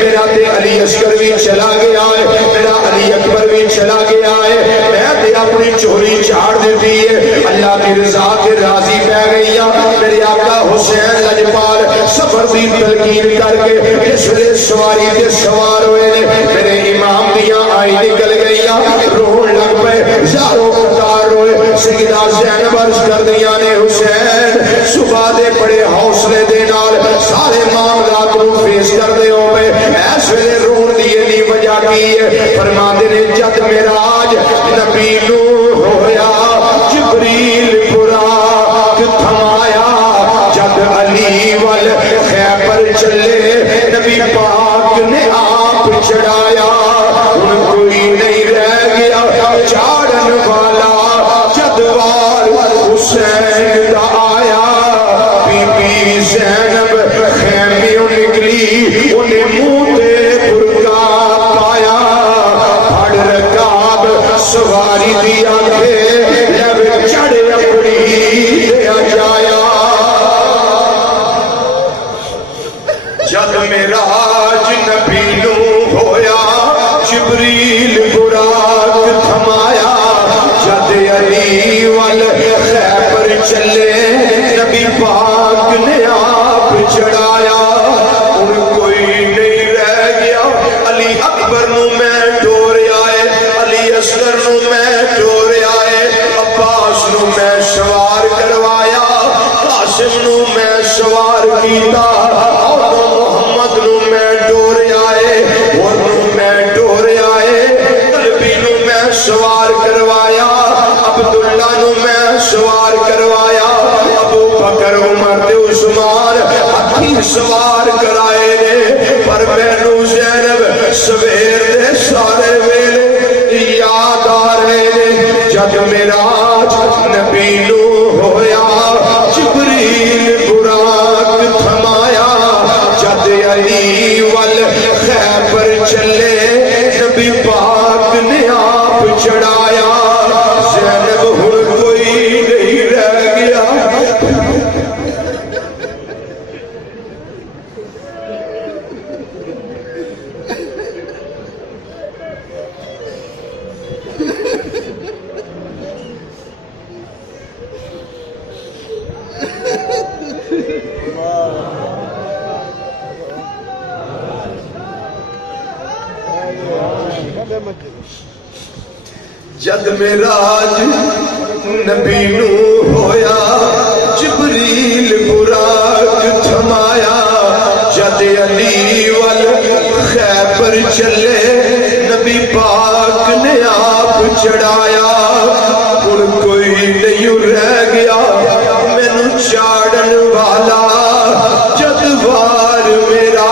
میرا تے علی اصغر بھی چلا گیا ہے، میرا علی اکبر بھی چلا گیا ہے، میں تے اپنی چوری چاڑ دیتی ہے، اللہ کی رضا کے راضی پہ گئی ہاں۔ میرے آقا حسین لجپال سفر دی تلقین کر کے اس ویلے سواری تے سوار ہوئے نے، میرے امام دیاں آئی نکل گئی ہاں، رون لگ پے زاروں قطار ہوئے۔ سیدہ زینب عرض کر دیا نے حسین صبح دے بڑے حوصلے دے نال سارے معاملات کو فیس کر دے ہوئے، ایس ویلے رون دیے دی وجہ کی ہے؟ فرماتے نے جد معراج نبی نو ہویا جبریل براق تھمایا، جد علی وال خیبر چلے نبی پاک نے آپ چڑھایا، ان کوئی نہیں رہ گیا چاڑن والا، جد وال حسین دا آیا، بی بی زینب خیمیوں نکلی انہیں منہ تے برقع پایا، پھڑ رکاب سواری دیا تھے لب چڑھ اپنی دیا جایا، جد معراج نبی نو ہویا جبریل براق تھمایا، جد علی وال خیبر چلے نبی پاک نے آپ چڑھایا، ان کوئی نہیں رہ گیا، علی اکبر نو میں ڈور آئے، علی اصغر نو میں ڈور آئے، عباس نو میں سوار کروایا، قاسم نو میں سوار کیتا، اور سوار کروایا ابو بکر عمر تے عثمان ہاتھی سوار کرائے نے پر مینوں زینب سویر دے سارے ویلے یاد آ رہے نے جب معراج نبی نو ہویا جبریل براق تھمایا جد علی ول خیبر چلے نبی پاک نے آپ چڑھایا زینب ہن کوئی نہیں رہ گیا جد معراج نبی نو ہویا جبریل براق تھمایا جد علی ول خیبر چلے نبی پاک نے آپ چڑھایا ہن کوئی نہیں رہ گیا مینوں چاڑن والا جد وار میرا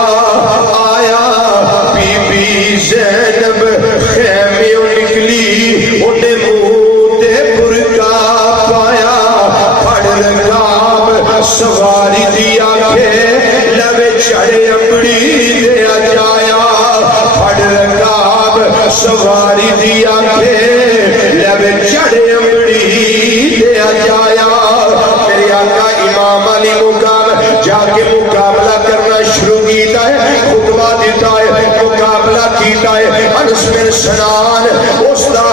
آیا بی بی زینب خیمیوں نکلی انہیں منہ تے برقع پایا پھڑ رکاب سواری دیا کے لوے چڑھے اپڑی دیا جایا پھڑ رکاب سواری دیا کے لوے چڑھے اپڑی دیا جایا میرے آقا امام علی مقام جا کے مقابلہ کرنا شروع کیتا ہے خطبہ دیتا ہے مقابلہ کیتا ہے انس بن سنان اس دا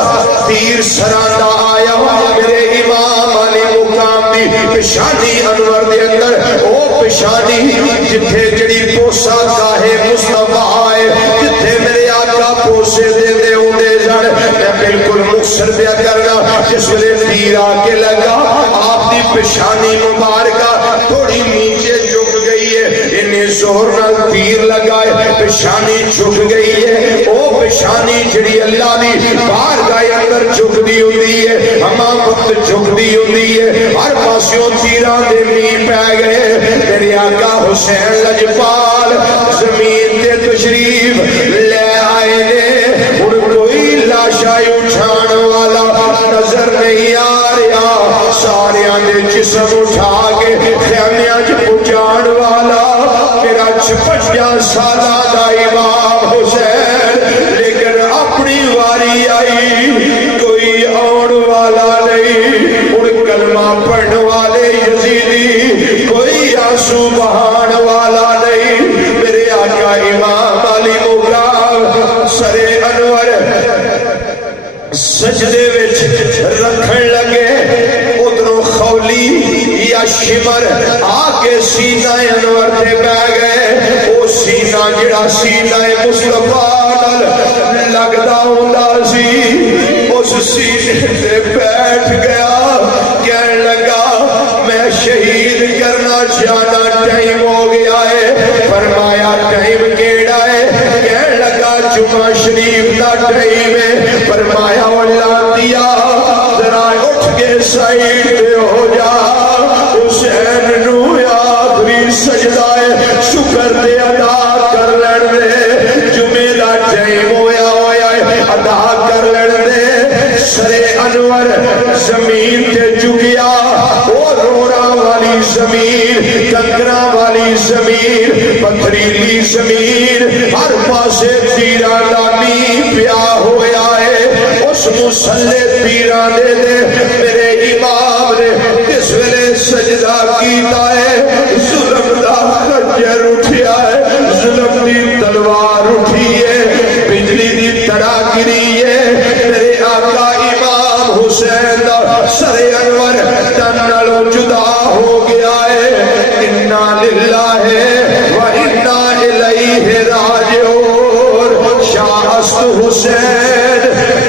تیر سراندا آیا میرے امام علی مقام دی پشانی انور دے اندر او پشانی جتھے جڑی پوسا گاہے مصطفیٰ ہے جتھے میرے آقا پوسے دے دے اونڈے جڑ میں بالکل مقصر پیا کرنا جس ویلے تیر آ کے لگا آپ دی پشانی مبارکہ تھوڑی نیچے جھک گئی ہے انہیں زور نال تیر لگائے پشانی جھک گئی ہے او پشانی جڑی اللہ دی بارگاہ اندر جھک دی ہوندی ہے ہما وقت جھک دی ہوندی ہے ہر پاسوں تیراں دے نہیں پے گئے میرے آقا حسین لجپال زمین تے تشریف لے آئے نے ہن کوئی لاشا اٹھان والا نظر نہیں آ رہا ساریاں دے جسم اٹھا کے خیمیاں چ پہنچان والا میرا 56 سالہ دا امام حسین لیکن اپنی واری آئی کوئی آن والا نہیں ہن کلمہ پڑھن والے یزیدی کوئی آنسو بہان والا نہیں میرے آقا امام علی مقام سر انور سجدے وچ رکھن لگے ادھروں خولی یا شمر آکے سینہ انور تے بہ گئے او سینہ جڑا سینہ مصطفیٰ نال لگدا ہوندا سی اس سینے تے بیٹھ گیا کہنے لگا میں شہید کرنا چاہنا ٹائم ہو گیا ہے فرمایا ٹائم کیڑا ہے کہنے لگا جمعہ شریف دا ٹائم ہے فرمایا اللہ دیا ذرا اٹھ کے سائیڈ پہ ہو جا حسین نو آخری سجدہ ہے شکر دے ادا کر لڑ دے جمعہ دا ٹائم ہویا ہے ادا کر لڑ دے سر انور زمین تے جھکیا وہ روڑا والی زمین کنکرا والی زمین پتھریلی زمین ہر پاسے تیرا نامی پیا ہویا ہے اس مسلح تیرا دے دے میرے امام نے اس ویلے سجدہ کیتا ہے ظلم دا خنجر اٹھیا ہے ظلم دی تلوار اٹھی ہے بجلی دی تڑا گری ہے میرے آقا امام حسین دا سر انور تن نالوں جدا ہو گیا ہے انا للہ و انا الیہ راجعون شاہ است حسین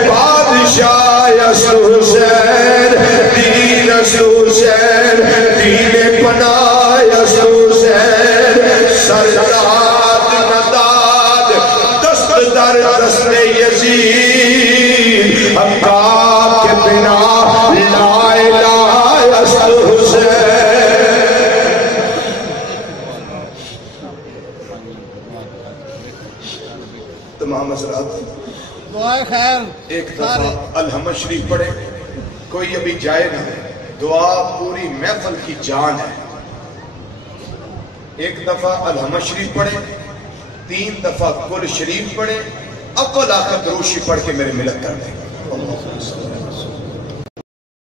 بادشاہ است حسین دین است حسین دین پناہ است حسین سرداد نداد دست در دست یزید حقا کے بنا لا الہ جزائے خیر ایک دفعہ الحمد شریف پڑھے، کوئی ابھی جائے نہ، دعا پوری محفل کی جان ہے۔ ایک دفعہ الحمد شریف پڑھے، 3 دفعہ کل شریف پڑھے، اول آخر دروشی پڑھ کے میرے ملت کر دیں۔